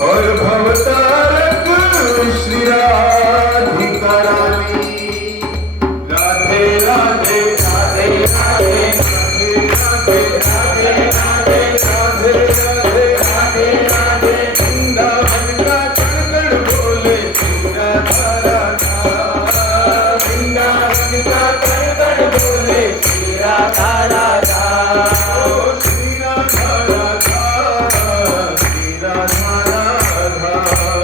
और भवतारक श्री राधिका रानी। राधे राधे राधे राधे राधे राधे राधे राधे राधे राधे राधे वृंदावन का कण कण बोले श्री राधा राधा। वृंदावन का कण कण बोले श्री राधा राधा। ओ श्री राधा राधा श्री राधा राधा।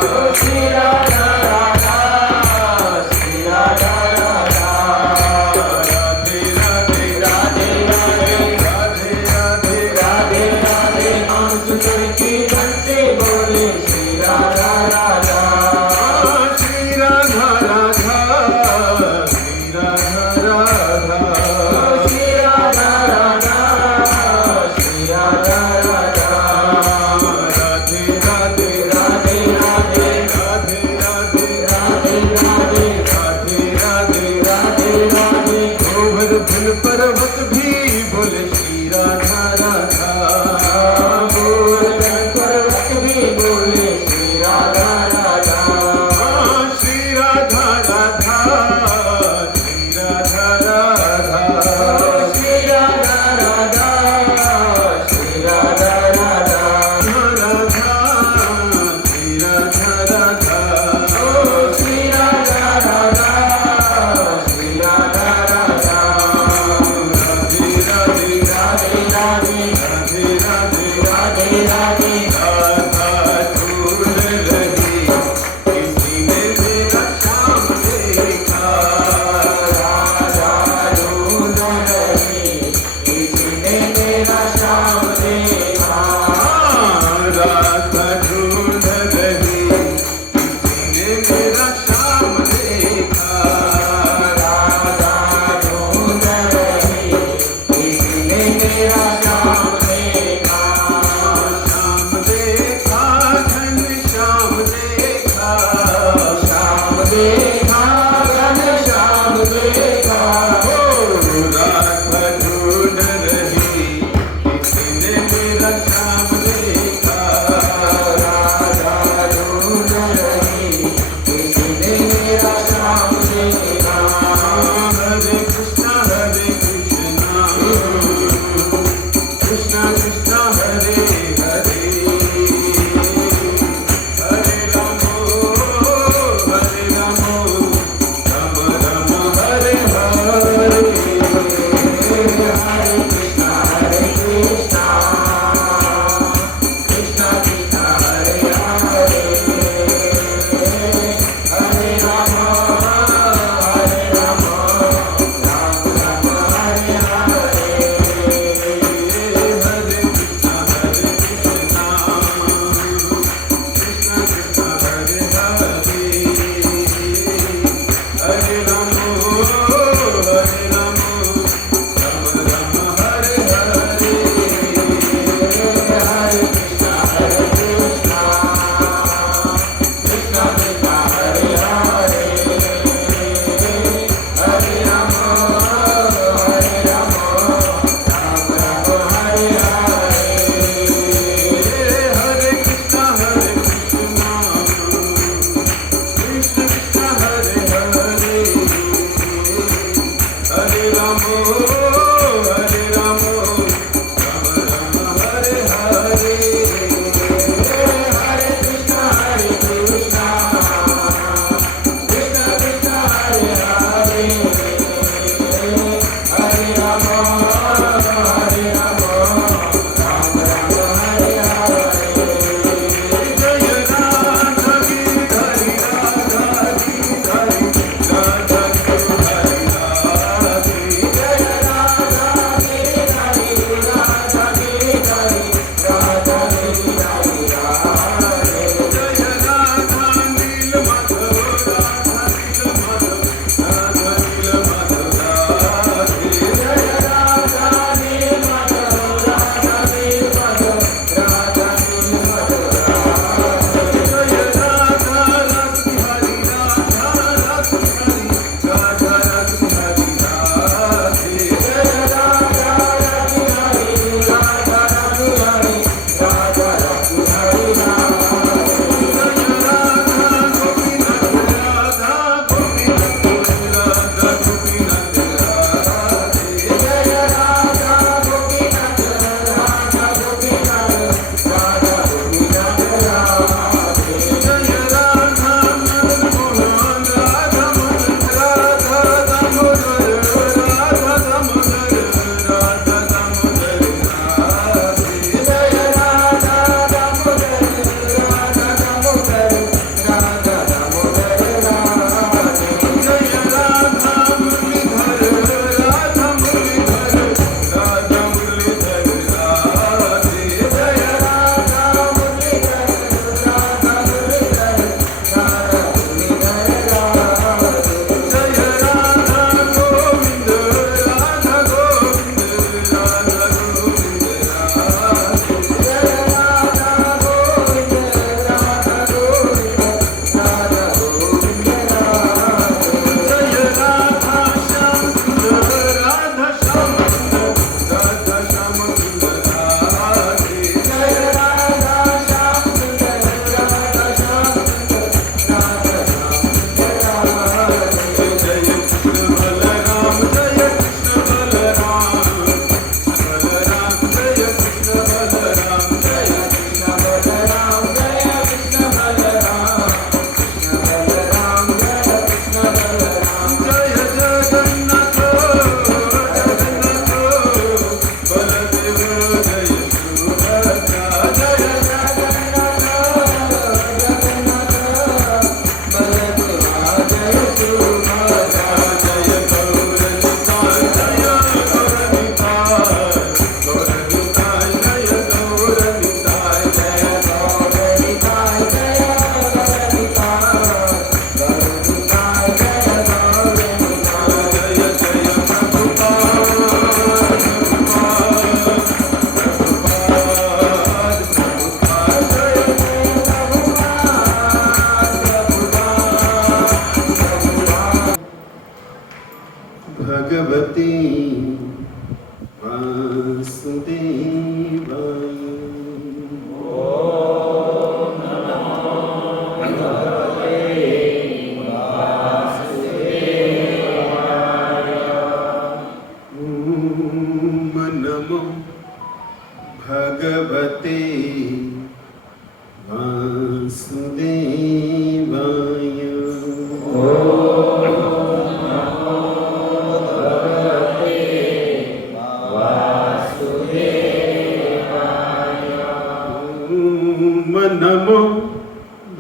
नमो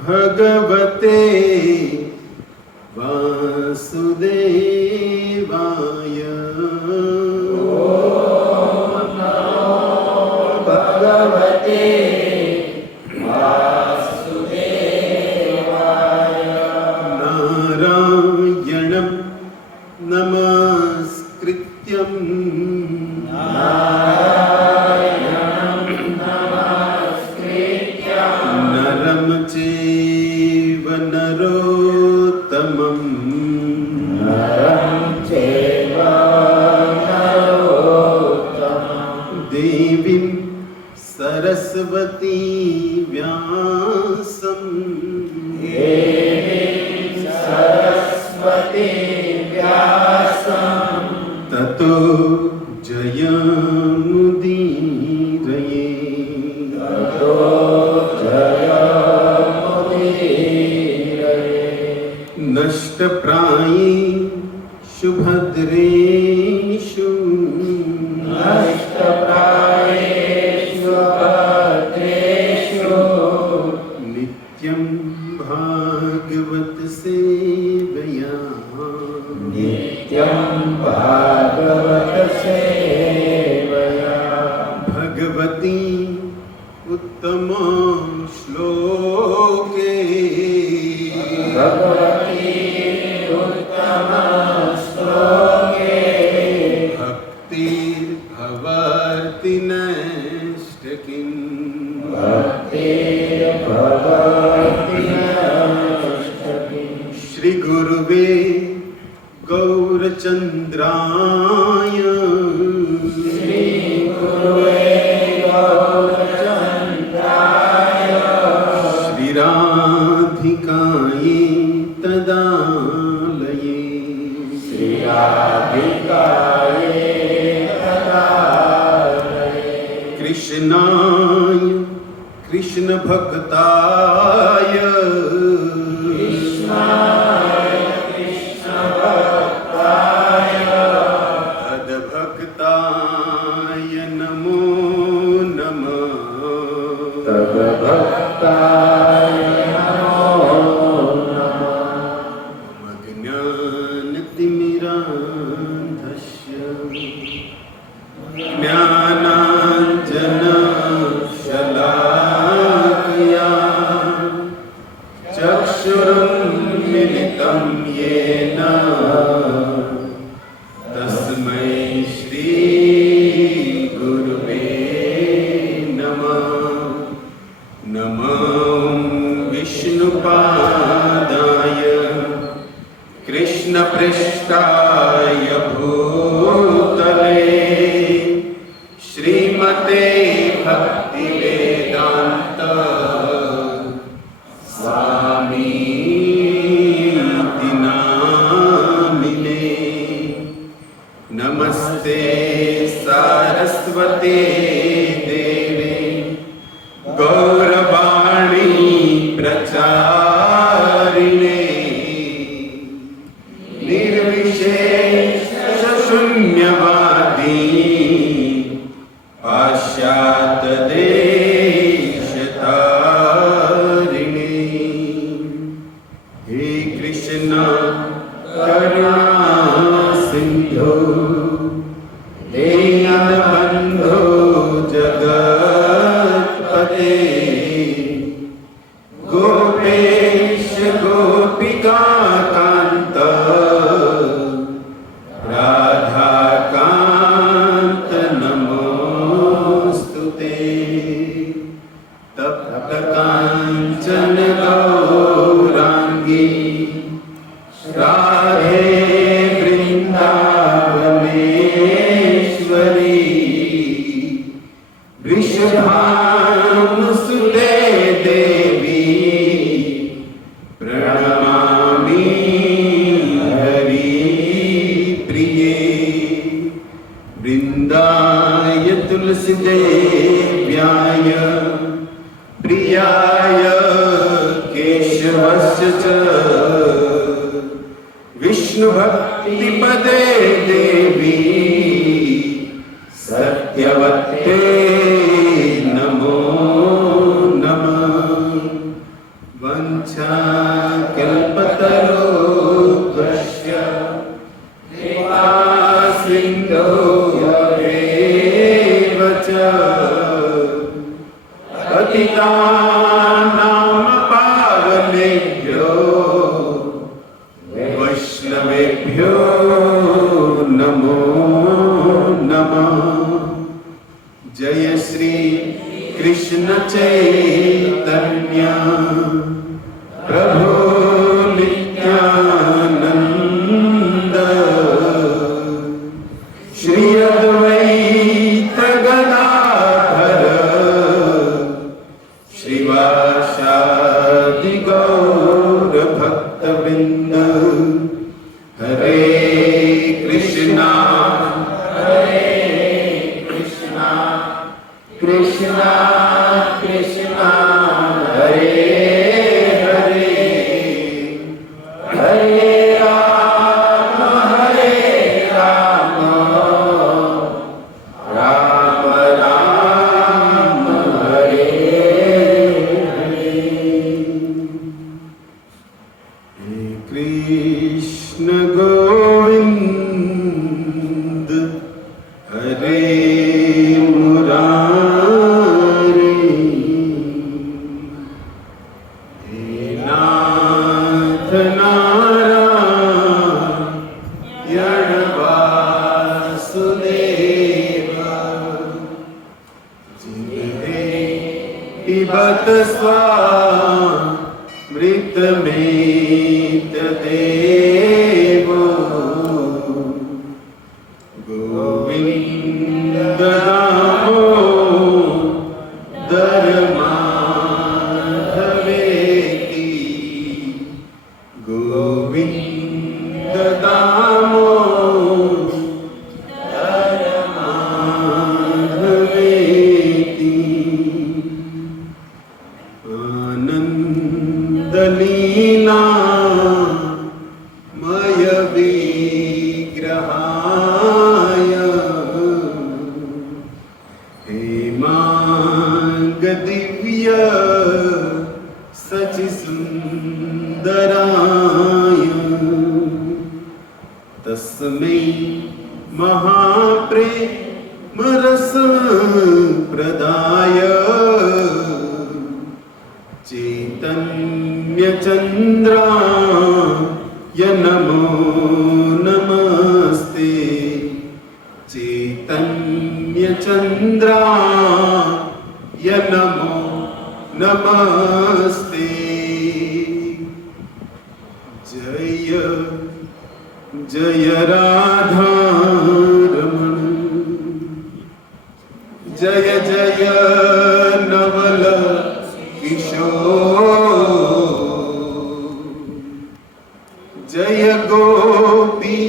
भगवते वासुदेवाय। भगवते वासुदेवाय। नारायणं नमस्कृत्यं नरं चैव नरोत्तमं देवीं सरस्वती व्यासं ततो जयमुदीरये। नष्टप्रायेषु भद्रेषु नित्यं भागवत सेवया। भगवती उत्तम श्लोके भक्तिर्भवति नैष्ठिकीम्। श्री गुरुवे गौरचंद्राय श्री राधिकायै तदालये कृष्णाय कृष्ण भक्ताय तद्भक्ताय नमो नमः। अज्ञानतिमिरान्धस्य ज्ञानाञ्जनशलाकया चक्षुरुन्मिलितं येन तस्मै श्री गुरुवे नमः। नमो विष्णुपादाय कृष्णपृष्ठाय भूतले श्रीमते भक्तिवेदांत स्वामीति नामिने। नमस्ते सारस्वते देवे गौरवाणी प्रचारिणे निर्विशेष शून्यवादी पाश्चात्य देशतारिणे। हे कृष्ण करुणा सिंधु दीनबंधो जगत्पते गोपेश गो केशवस्य च विष्णुभक्तिपदे देवी सत्यवत्ते नमो नमः। वञ्चाकल्पतरुभ्यश्च कृपासिन्धुभ्येव च पतितानां पावनेभ्यो वैष्णवेभ्यो नमो नमः। जय श्री कृष्ण चैतन्य प्रभु नित्यानंद श्री अद्वैत गदाधर श्रीवासादि गौर भक्तवृंद। हरे कृष्णा कृष्णा कृष्णा हरे हरे हरे राम राम राम हरे हरे। हे कृष्ण गोविंद हरे मुरारी। हे नाथ नारायण वासुदेव जिन्हे पिबत स्वामृतमेत देवो गोविंद दामोदर माधवेति गोविंद दामोदर माधवेति। आनंदलीला मय विग्रहाय हेमांग दिव्य सचि सुंदराय तस्मै महाप्रेम रस प्रदाय चैतन्य चंद्राय नमो नमस्ते। चैतन्य चंद्राय नमो नमस्ते। जय जय राधा रमण जय जय नवल किशोर जय गोपी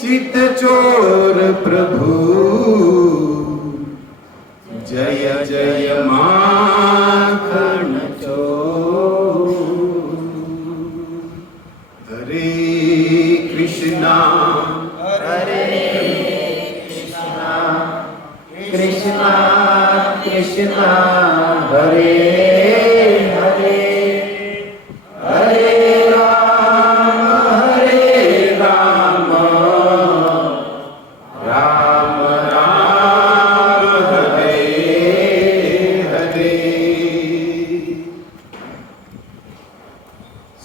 चित चोर प्रभु जय जय माखन चोर। हरे कृष्णा कृष्णा कृष्णा हरे हरे हरे राम राम राम हरे हरे।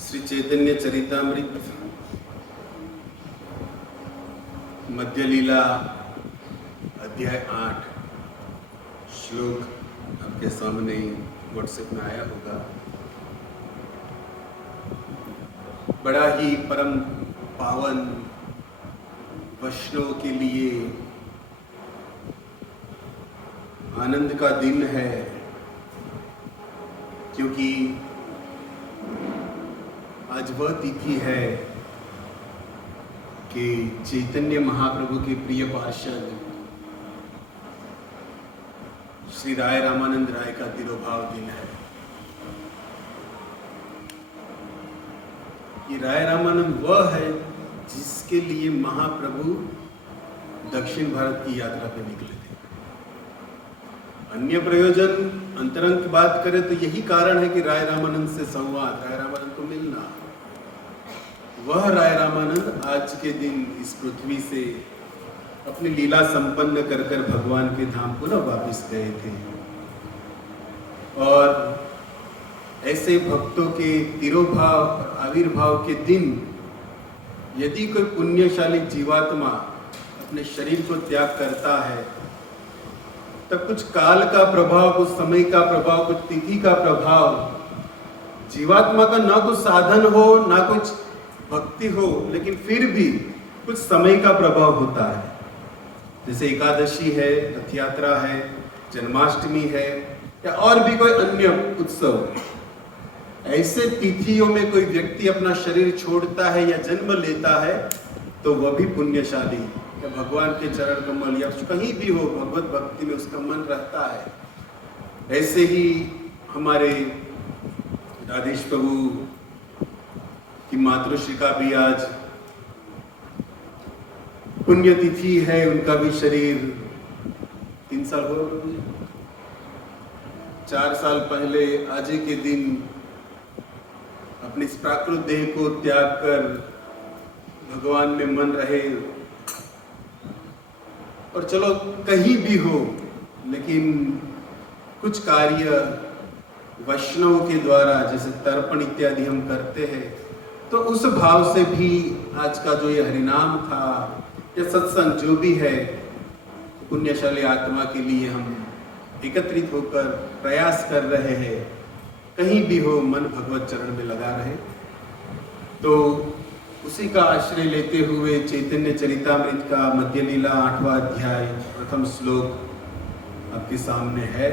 श्री चैतन्य चरितामृत मध्य लीला अध्याय 8 श्लोक आपके सामने व्हाट्सएप में आया होगा। बड़ा ही परम पावन वैष्णव के लिए आनंद का दिन है, क्योंकि आज वह तिथि है कि चैतन्य महाप्रभु के प्रिय पार्षद श्री राय रामानंद राय का तिरोभाव दिन है। कि राय रामानंद वह है जिसके लिए महाप्रभु दक्षिण भारत की यात्रा पे निकले थे। अन्य प्रयोजन अंतरंग की बात करें तो यही कारण है कि राय रामानंद से संवाद, राय रामानंद को मिलना। वह राय रामानंद आज के दिन इस पृथ्वी से अपनी लीला संपन्न कर कर भगवान के धाम को न वापिस गए थे। और ऐसे भक्तों के तिरोभाव और आविर्भाव के दिन यदि कोई पुण्यशाली जीवात्मा अपने शरीर को त्याग करता है, तब कुछ काल का प्रभाव, कुछ समय का प्रभाव, कुछ तिथि का प्रभाव, जीवात्मा का ना कुछ साधन हो ना कुछ भक्ति हो, लेकिन फिर भी कुछ समय का प्रभाव होता है। जैसे एकादशी है, रथ यात्रा है, जन्माष्टमी है या और भी कोई अन्य उत्सव। ऐसे तिथियों में कोई व्यक्ति अपना शरीर छोड़ता है या जन्म लेता है तो वह भी पुण्यशाली या भगवान के चरण कमल या कहीं भी हो भगवत भक्ति में उसका मन रहता है। ऐसे ही हमारे राधेश प्रभु की मातृश्री का भी आज पुण्यतिथि है, उनका भी शरीर 3 साल हो गए, 4 साल पहले आज के दिन अपनी इस प्राकृत देह को त्याग कर भगवान में मन रहे। और चलो कहीं भी हो, लेकिन कुछ कार्य वैष्णव के द्वारा जैसे तर्पण इत्यादि हम करते हैं, तो उस भाव से भी आज का जो ये हरिनाम था या सत्संग जो भी है, पुण्यशाली आत्मा के लिए हम एकत्रित होकर प्रयास कर रहे हैं। कहीं भी हो मन भगवत चरण में लगा रहे। तो उसी का आश्रय लेते हुए चैतन्य चरितामृत का मध्य लीला 8वां अध्याय प्रथम श्लोक आपके सामने है।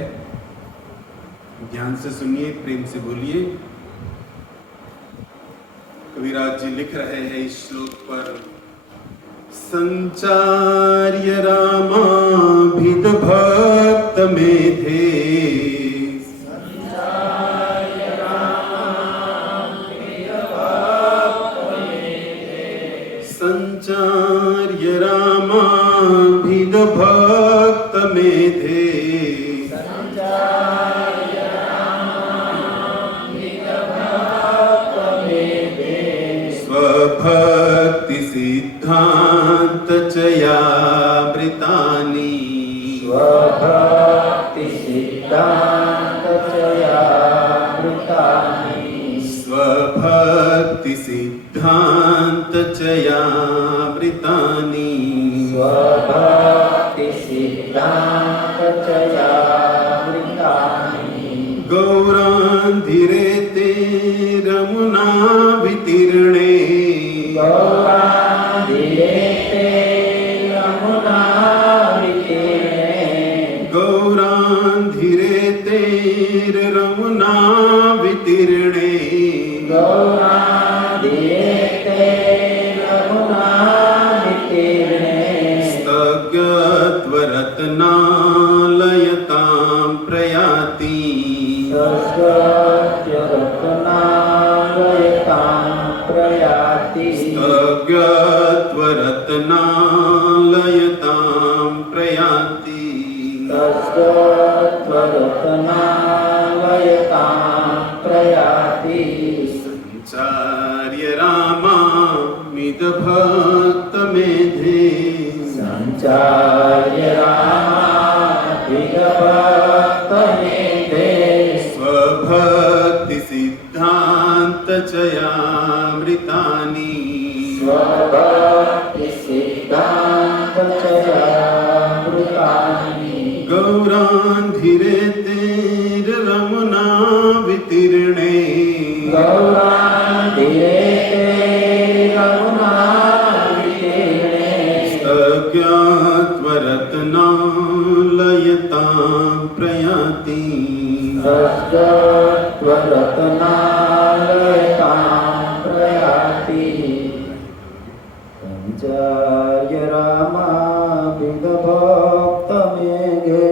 ध्यान से सुनिए, प्रेम से बोलिए। कविराज जी लिख रहे हैं इस श्लोक पर, संचार्य रामाभिद भक्त मेधे, संचार्य रामाभिद भक्त मेधे, स्वभक्ति सिद्धांत चयामृतानि, स्वभक्ति सिद्धांत चयामृतानि, स्वभक्ति सिद्धांत चयामृतानि, स्वभक्ति सिद्धांत चयामृतानि, गौरान्धिरे ते रमुना वितीर्णे, गौरान्धिरे ते रमुना वितीर्णे, गौरान्धिरे ते रमुना वितीर्णे, गौरान्धिरे ते रमुना वितीर्णे, स्तग्यत्वरत्नालयतां प्रयाति, स्तग्यत्वरत्नालयतां प्रयाति, स्तग्यत्वरत्नालयतां प्रयाति, स्तग्यत्वरत्नालयतां प्रयाति, संचार्य रामामिद भक्त मेधे, संचार्य रामाभिद भक्त मेधे, स्वभक्ति सिद्धांत चयामृतानि, स्वभक्ति सिद्धांत चयामृतानि, गौरान्धिरे ते रमुना वितीर्णे, गौरान्धिरे ते रमुना वितीर्णे, स्तग्यत्वरत्नालयतां प्रयाति, स्तग्यत्वरत्नालयतां प्रयाति, संचार्य रामाभिद भक्त मेघे,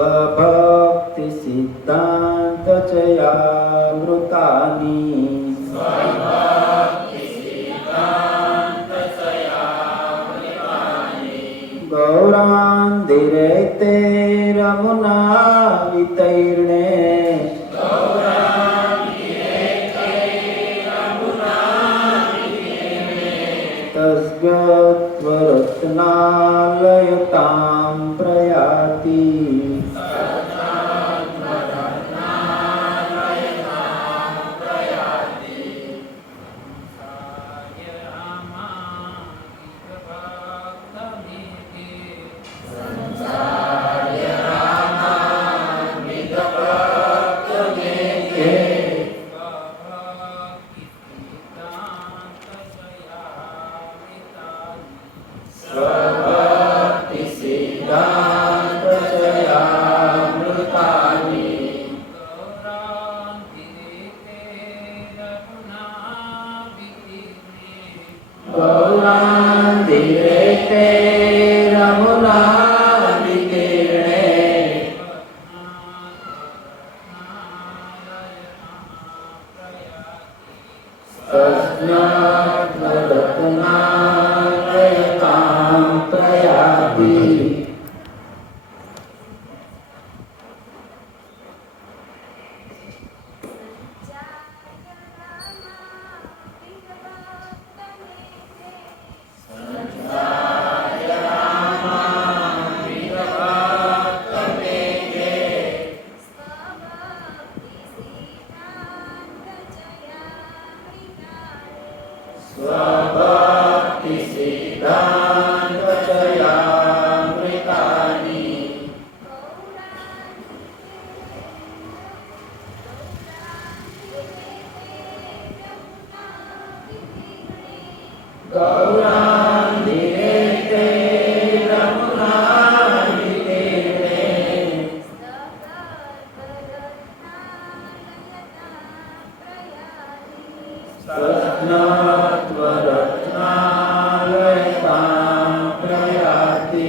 स्वभक्ति सिद्धांत चयामृतानि गौरान्दिरेते रमुना वितैर्णे तस्यत्वरत्नालयतां प्रयाति गौरान्दिरेते रमुना विकीर्णे तस्माद्रत्नालयतां प्रयाति। स्वभक्ति सिद्धांत चयामृतानि गौरान्दिरेते रमुना विकीर्णे तस्माद्वरत्नालयतां प्रयाति।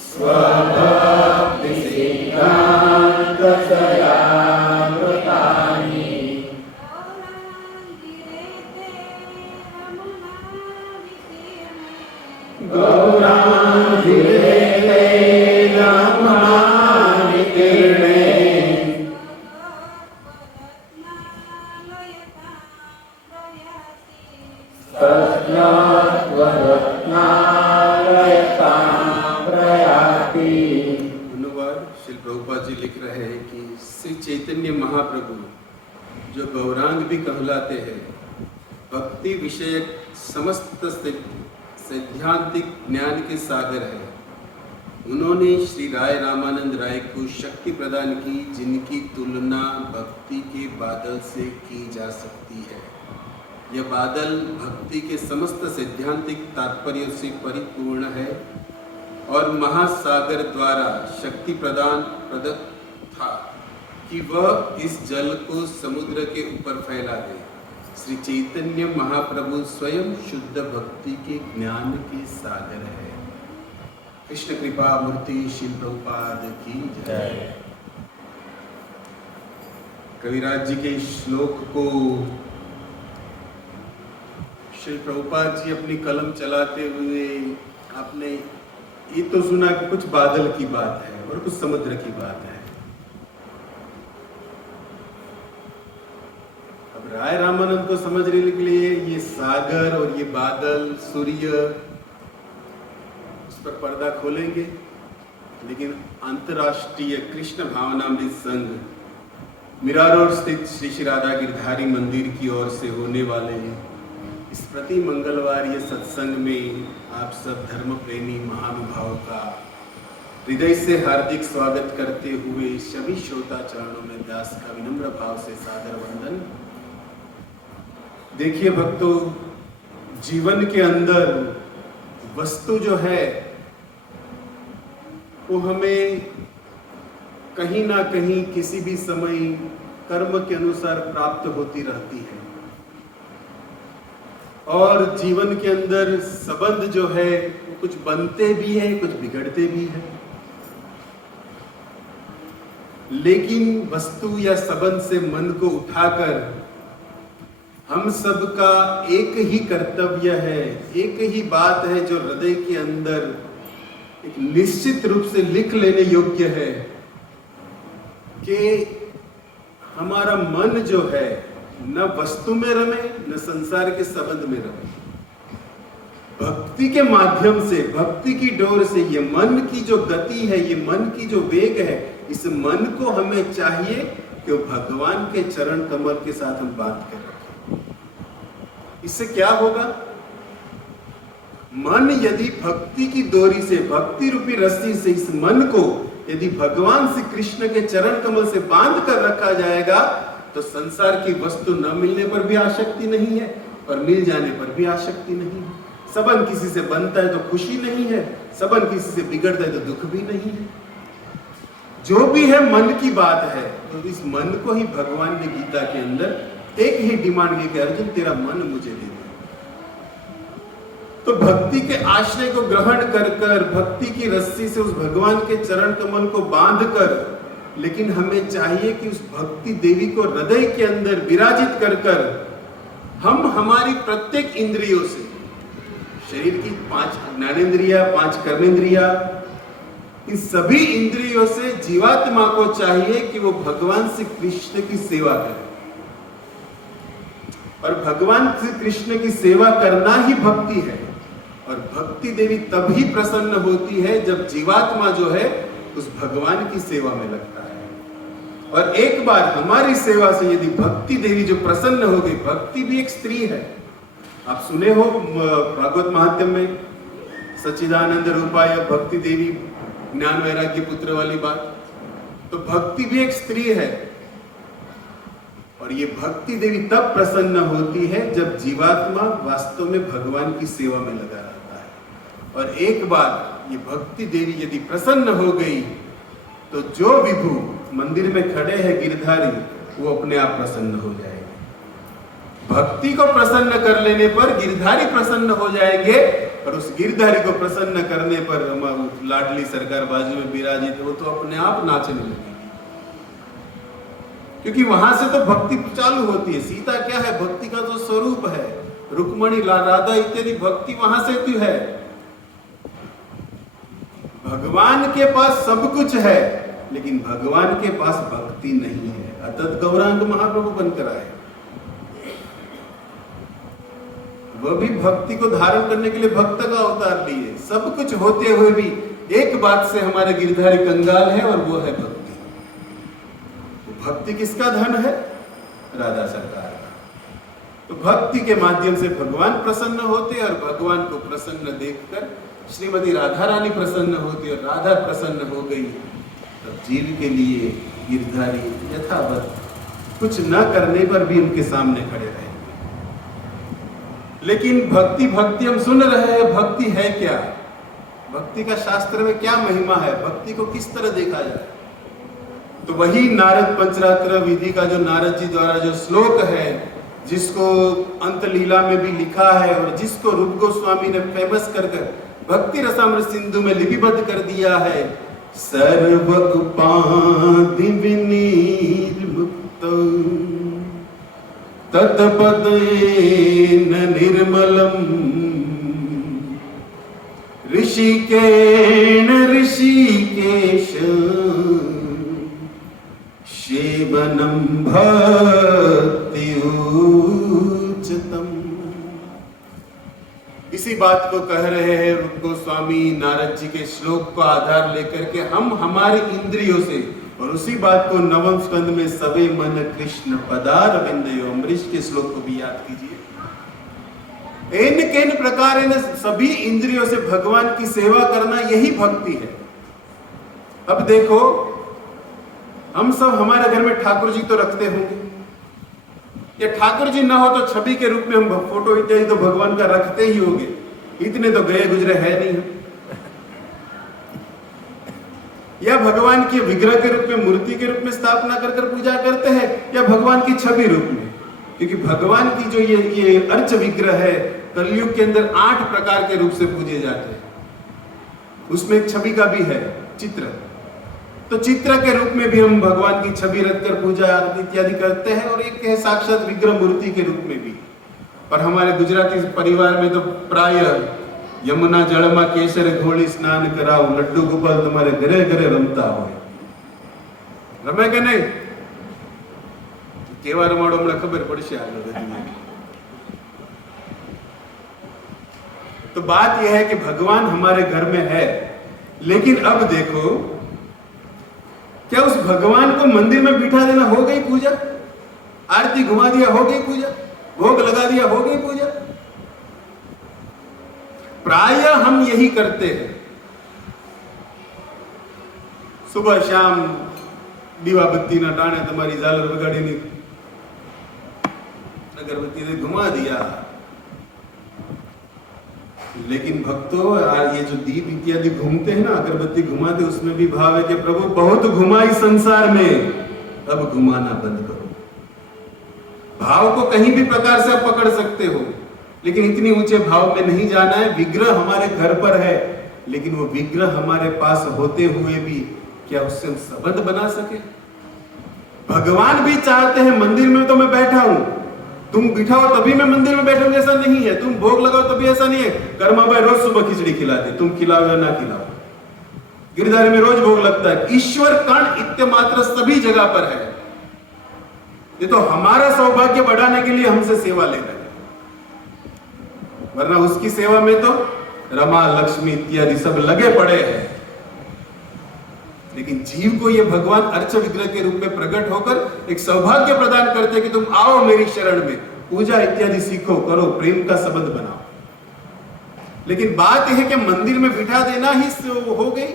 स्वभक्ति सिद्धांत चयामृतानि गौरान्दिरेते रमुना विकीर्णे तस्माद्वरत्नालयतां प्रयाति। अनुवाद श्री प्रभुपाद जी लिख रहे हैं कि श्री चैतन्य महाप्रभु जो गौरांग भी कहलाते हैं, भक्ति विषयक समस्त सैद्धांतिक ज्ञान के सागर है। उन्होंने श्री राय रामानंद राय को शक्ति प्रदान की जिनकी तुलना भक्ति के बादल से की जा सकती है। यह बादल भक्ति के समस्त सैद्धांतिक तात्पर्यों से परिपूर्ण है और महासागर द्वारा शक्ति प्रदान प्रदत्त था कि वह इस जल को समुद्र के ऊपर फैला दे। श्री चैतन्य महाप्रभु स्वयं शुद्ध भक्ति के ज्ञान के सागर है। कृष्ण कृपा मूर्ति श्री प्रभुपाद की जय। कविराज जी के श्लोक को श्री प्रभुपाद जी अपनी कलम चलाते हुए आपने ये तो सुना कि कुछ बादल की बात है और कुछ समुद्र की बात है। अब राय रामानंद को समझने के लिए ये सागर और ये बादल, सूर्य, उस पर पर्दा खोलेंगे। लेकिन अंतर्राष्ट्रीय कृष्ण भावनामृत संघ मिरा रोड स्थित श्री श्री राधा गिरधारी मंदिर की ओर से होने वाले इस प्रति मंगलवार ये सत्संग में आप सब धर्म प्रेमी महानुभावों का हृदय से हार्दिक स्वागत करते हुए सभी श्रोता चरणों में दास का विनम्र भाव से सादर वंदन। देखिए भक्तों, जीवन के अंदर वस्तु जो है वो हमें कहीं ना कहीं किसी भी समय कर्म के अनुसार प्राप्त होती रहती है, और जीवन के अंदर संबंध जो है वो कुछ बनते भी है, कुछ बिगड़ते भी है। लेकिन वस्तु या संबंध से मन को उठाकर हम सबका एक ही कर्तव्य है, एक ही बात है जो हृदय के अंदर एक निश्चित रूप से लिख लेने योग्य है कि हमारा मन जो है न वस्तु में रमे, न संसार के संबंध में रमे। भक्ति के माध्यम से, भक्ति की डोर से ये मन की जो गति है, ये मन की जो वेग है, इस मन को हमें चाहिए कि वो भगवान के चरण कमल के साथ हम बांध कर रखें। इससे क्या होगा? मन यदि भक्ति की डोरी से, भक्ति रूपी रस्सी से इस मन को यदि भगवान श्री कृष्ण के चरण कमल से बांध कर रखा जाएगा तो संसार की वस्तु न मिलने पर भी आसक्ति नहीं है और मिल जाने पर भी आसक्ति नहीं है। संबंध किसी से बनता है तो खुशी नहीं है, संबंध किसी से बिगड़ता है तो दुख भी नहीं है। जो भी है मन की बात है, तो इस मन को ही भगवान ने गीता के अंदर एक ही डिमांड की कि अर्जुन तेरा मन मुझे दे दे। तो भक्ति के आश्रय को ग्रहण कर कर, भक्ति की रस्सी से उस भगवान के चरण कमल को बांध कर, लेकिन हमें चाहिए कि उस भक्ति देवी को हृदय के अंदर विराजित कर कर हम हमारी प्रत्येक इंद्रियों से, शरीर की 5 ज्ञानेंद्रिया, 5 कर्मेंद्रिया, इन सभी इंद्रियों से जीवात्मा को चाहिए कि वो भगवान श्री कृष्ण की सेवा करे। और भगवान श्री कृष्ण की सेवा करना ही भक्ति है। और भक्ति देवी तभी प्रसन्न होती है जब जीवात्मा जो है उस भगवान की सेवा में लगता है। और एक बार हमारी सेवा से यदि भक्ति देवी जो प्रसन्न हो गई, भक्ति भी एक स्त्री है। आप सुने हो भागवत महात्म्य में सच्चिदानंद रूपाय भक्ति देवी ज्ञान वैराग्य पुत्र वाली बात, तो भक्ति भी एक स्त्री है। और ये भक्ति देवी तब प्रसन्न होती है जब जीवात्मा वास्तव में भगवान की सेवा में लगा रहता है। और एक बार ये भक्ति देवी यदि प्रसन्न हो गई तो जो विभु मंदिर में खड़े हैं गिरधारी, वो अपने आप प्रसन्न हो जाएंगे। भक्ति को प्रसन्न कर लेने पर गिरधारी प्रसन्न हो जाएंगे, और उस गिरधारी को प्रसन्न करने पर लाडली सरकार बाजू में विराजित, वो तो अपने आप नाचने लगेगी। क्योंकि वहां से तो भक्ति चालू होती है। सीता क्या है? भक्ति का तो स्वरूप है। रुक्मणी, राधा इत्यादि भक्ति वहां से तो है। भगवान के पास सब कुछ है, लेकिन भगवान के पास भक्ति नहीं है। अतत गौरांग महाप्रभु बनकर आए, वह भी भक्ति को धारण करने के लिए भक्त का अवतार लिए। सब कुछ होते हुए भी एक बात से हमारे गिरधारी कंगाल है, और वो है भक्ति। तो भक्ति किसका धन है? राधा सरकार का। तो भक्ति के माध्यम से भगवान प्रसन्न होते, और भगवान को प्रसन्न देखकर श्रीमती राधा रानी प्रसन्न होती, और राधा प्रसन्न हो गई। तब जीव के लिए गिरधारी यथावत कुछ न करने पर भी उनके सामने खड़े रहेंगे। लेकिन भक्ति भक्ति हम सुन रहे हैं, भक्ति है क्या? भक्ति का शास्त्र में क्या महिमा है? भक्ति को किस तरह देखा जाए? तो वही नारद पंचरात्र विधि का जो नारद जी द्वारा जो श्लोक है, जिसको अंत लीला में भी लिखा है, और जिसको रूप गोस्वामी ने फेमस कर भक्ति रसामृत सिंधु में लिपिबद्ध कर दिया है। सर्व उपाधि विनिर्मुक्त तत्पदेन निर्मलम ऋषिकेण ऋषिकेश सेवनम भक्ति उच्चतम। इसी बात को कह रहे हैं रूप गोस्वामी नारद जी के श्लोक को आधार लेकर के हम हमारे इंद्रियों से, और उसी बात को नवम स्कंद में सवे मन कृष्ण पदार विंदयो, अमरीश के श्लोक को भी याद कीजिए। इन किन प्रकार सभी इंद्रियों से भगवान की सेवा करना, यही भक्ति है। अब देखो, हम सब हमारे घर में ठाकुर जी तो रखते होंगे, या ठाकुर जी ना हो तो छवि के रूप में हम फोटो इत्यादि तो भगवान का रखते ही होंगे। इतने तो गए गुजरे है नहीं। या भगवान की विग्रह के रूप में, मूर्ति के रूप में स्थापना कर कर पूजा करते हैं, या भगवान की छवि रूप में। क्योंकि भगवान की जो ये अर्च विग्रह है, कलयुग के अंदर 8 प्रकार के रूप से पूजे जाते हैं। उसमें एक छवि का भी है, चित्र। तो चित्र के रूप में भी हम भगवान की छवि रखकर पूजा इत्यादि करते हैं, और एक है साक्षात विग्रह मूर्ति के रूप में भी। पर हमारे गुजराती परिवार में तो प्राय यमुना जलमा केसर घोड़ी स्नान कराओ, लड्डू गोपाल तुम्हारे घरे घरे रमता हो। रमे के नहीं केवा रमाड़ो हमें खबर पड़શે आगे। तो बात यह है कि भगवान हमारे घर में है, लेकिन अब देखो, क्या उस भगवान को मंदिर में बिठा देना हो गई पूजा? आरती घुमा दिया हो गई पूजा? भोग लगा दिया हो गई पूजा? प्राय हम यही करते हैं। सुबह शाम दीवा बत्ती ना टाणे तुम्हारी झालर बगाड़ी नहीं, अगरबत्ती ने घुमा दिया। लेकिन भक्तों, ये जो दीप इत्यादि घूमते हैं ना, अगरबत्ती घुमाते, उसमें भी भाव है कि प्रभु बहुत घुमाई संसार में, अब घुमाना बंद करो। भाव को कहीं भी प्रकार से आप पकड़ सकते हो, लेकिन इतनी ऊंचे भाव में नहीं जाना है। विग्रह हमारे घर पर है, लेकिन वो विग्रह हमारे पास होते हुए भी क्या उससे हम संबंध बना सके? भगवान भी चाहते हैं मंदिर में तो मैं बैठा हूं, तुम बिठाओ तभी मैं मंदिर में बैठा हूं, ऐसा नहीं है। तुम भोग लगाओ तभी, ऐसा नहीं है। कर्मा भाई रोज सुबह खिचड़ी खिलाते, तुम खिलाओ या ना खिलाओ। गिरधारी में रोज भोग लगता है। ईश्वर कण इत्य मात्र सभी जगह पर है। ये तो हमारा सौभाग्य बढ़ाने के लिए हमसे सेवा ले रहे हैं, वरना उसकी सेवा में तो रमा लक्ष्मी इत्यादि सब लगे पड़े हैं। लेकिन जीव को ये भगवान अर्च विग्रह के रूप में प्रकट होकर एक सौभाग्य प्रदान करते हैं कि तुम आओ मेरी शरण में, पूजा इत्यादि सीखो, करो, प्रेम का संबंध बनाओ। लेकिन बात यह है कि मंदिर में बिठा देना ही हो गई।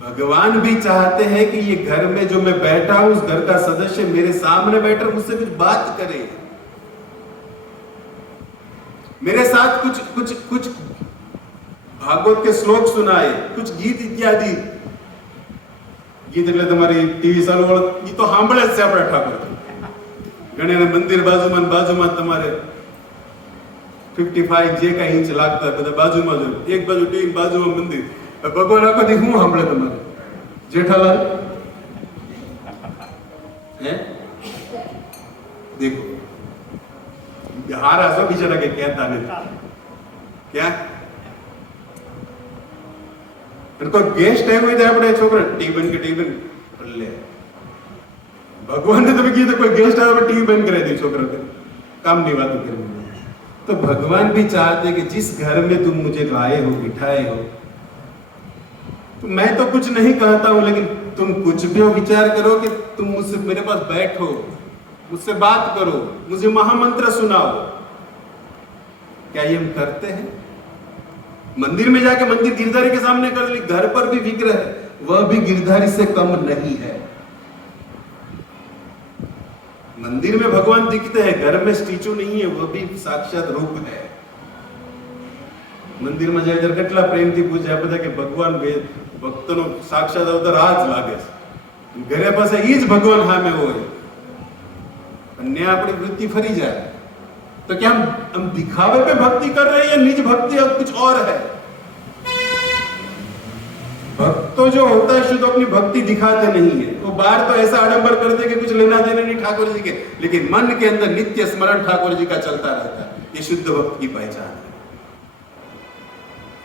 भगवान भी चाहते हैं कि ये घर में जो मैं बैठा हूं, उस घर का सदस्य मेरे सामने बैठा, मुझसे कुछ बात करे, मेरे साथ कुछ भागवत के श्लोक सुनाए, कुछ गीत इत्यादि। गीत એટલે તમારી ટીવી ચાલુ હોય ઈ તો સાંભળે જ છે આપણા ઠાકોર। ગણેને મંદિર બાજુમાં તમારે 55 જે કાંઈ ઇંચ લાગતા હોય બધા બાજુમાં જ હોય, એક બાજુ ટીવી બાજુમાં મંદિર। ભગવાન આખો દી શું સાંભળે તમારે? જેઠાલાલ હે देखो बिहार ऐसा बिचारा के कहता नहीं क्या इनको गेस्ट है कोई अपने छोकरा टीवी बन के टीवी बन ले। भगवान ने तो भी किया कोई गेस्ट आया तो टीवी बंद करा दी छोकरा के काम नहीं बात करनी। तो भगवान भी चाहते कि जिस घर में तुम मुझे लाए हो, बिठाए हो, तो मैं तो कुछ नहीं कहता हूं, लेकिन तुम कुछ भी विचार करो कि तुम मुझसे मेरे पास बैठो, मुझसे बात करो, मुझे महामंत्र सुनाओ। क्या ये हम करते हैं? मंदिर में जाके मंदिर गिरधारी के सामने कर ली, घर पर भी विग्रह है, वह भी गिरधारी से कम नहीं है। मंदिर में भगवान दिखते हैं, घर में स्टैचू नहीं है, वह भी साक्षात रूप है। मंदिर में जाए કેટલા પ્રેમથી પૂજા બધા કે ભગવાન ભક્તનો સાક્ષાત અવતાર આ જ લાગે છે। ઘરે પાસે ઈ જ ભગવાન સામે હોય, अन्य अपनी वृत्ति फरी जाए। तो क्या हम दिखावे पे भक्ति कर रहे हैं या निज भक्ति अब कुछ और है? भक्त तो जो होता है शुद्ध अपनी भक्ति दिखाते नहीं है, वो बाहर तो ऐसा आडंबर करते कि कुछ लेना देना नहीं ठाकुर जी के, लेकिन मन के अंदर नित्य स्मरण ठाकुर जी का चलता रहता है। ये शुद्ध भक्त की पहचान है।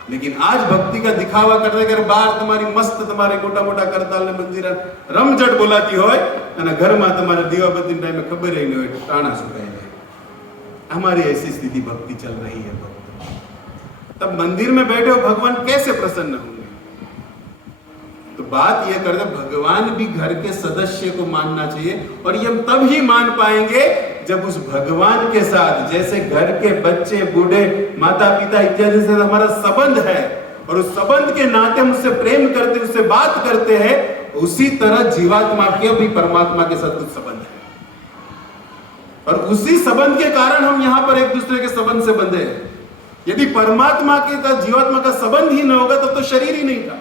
लेकिन आज भक्ति का दिखावा करते कर बाहर तुम्हारी मस्त तुम्हारे मोटा मोटा करताल ने मंदिर रमझट बोलाती होय અને ઘરમાં તમારે દીવાબત્તી ટાઈમે ખબર ही नहीं હોય टाणा सुखाई जाए। हमारी ऐसी स्थिति भक्ति चल रही है। तब मंदिर में बैठे हो भगवान कैसे प्रसन्न होंगे? तो बात यह करते भगवान भी घर के सदस्य को मानना चाहिए, और ये हम तब ही मान पाएंगे जब उस भगवान के साथ जैसे घर के बच्चे, बूढ़े, माता पिता इत्यादि से हमारा संबंध है, और उस संबंध के नाते हम उससे प्रेम करते, उससे बात करते हैं, उसी तरह जीवात्मा के भी परमात्मा के साथ कुछ संबंध है। और उसी संबंध के कारण हम यहां पर एक दूसरे के संबंध से बंधे हैं। यदि परमात्मा के साथ जीवात्मा का संबंध ही न होगा तब तो शरीर ही नहीं था।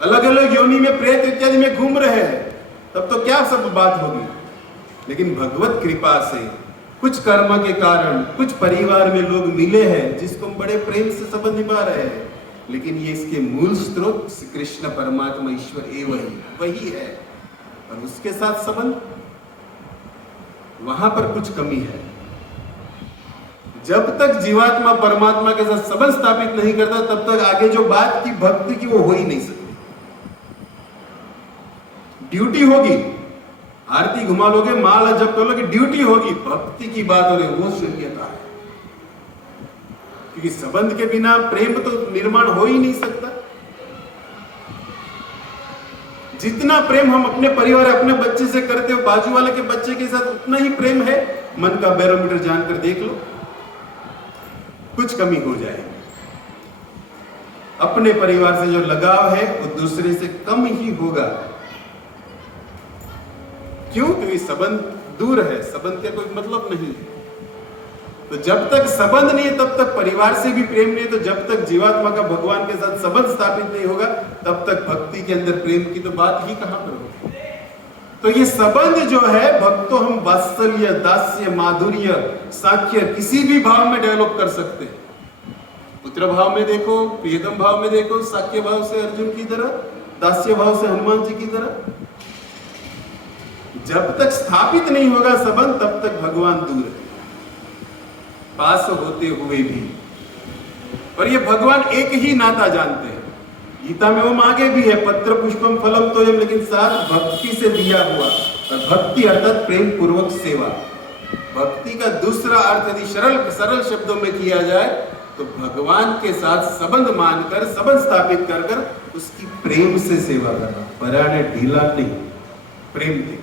अलग अलग योनि में प्रेत इत्यादि में घूम रहे हैं, तब तो क्या सब बात होगी। लेकिन भगवत कृपा से कुछ कर्म के कारण कुछ परिवार में लोग मिले हैं जिसको हम बड़े प्रेम से संबंध निभा रहे हैं, लेकिन ये इसके मूल स्रोत श्री कृष्ण परमात्मा ईश्वर वही है, और उसके साथ संबंध वहां पर कुछ कमी है। जब तक जीवात्मा परमात्मा के साथ संबंध स्थापित नहीं करता तब तक आगे जो बात की भक्ति की वो हो ही नहीं सकती। ड्यूटी होगी, आरती घुमा लोगे, माला जप कर लोगे, ड्यूटी होगी, भक्ति की बात हो रही वो शून्यता है। क्योंकि संबंध के बिना प्रेम तो निर्माण हो ही नहीं सकता। जितना प्रेम हम अपने परिवार अपने बच्चे से करते हो, बाजू वाले के बच्चे के साथ उतना ही प्रेम है। मन का बैरोमीटर जानकर देख लो, कुछ कमी हो जाएगी। अपने परिवार से जो लगाव है वो दूसरे से कम ही होगा। क्यों? क्योंकि संबंध दूर है, संबंध का कोई मतलब नहीं है। तो जब तक संबंध नहीं है तब तक परिवार से भी प्रेम नहीं है। तो जब तक जीवात्मा का भगवान के साथ संबंध स्थापित नहीं होगा तब तक भक्ति के अंदर प्रेम की तो बात ही कहां पर होगी। तो ये संबंध जो है भक्तों हम वात्सल्य, दास्य, माधुर्य, साख्य किसी भी भाव में डेवलप कर सकते हैं। पुत्र भाव में देखो, प्रियतम भाव में देखो, साख्य भाव से अर्जुन की तरह, दास्य भाव से हनुमान जी की तरह। जब तक स्थापित नहीं होगा संबंध तब तक भगवान दूर है, पास होते हुए भी। और ये भगवान एक ही नाता जानते हैं। गीता में वो आगे भी है, पत्र पुष्पम फलम तोयम, लेकिन साथ भक्ति से दिया हुआ। और भक्ति अर्थात प्रेम पूर्वक सेवा। भक्ति का दूसरा अर्थ यदि सरल शब्दों में किया जाए तो भगवान के साथ संबंध मानकर, संबंध स्थापित कर कर उसकी प्रेम से सेवा करना। पराने ढीला नहीं, प्रेम से,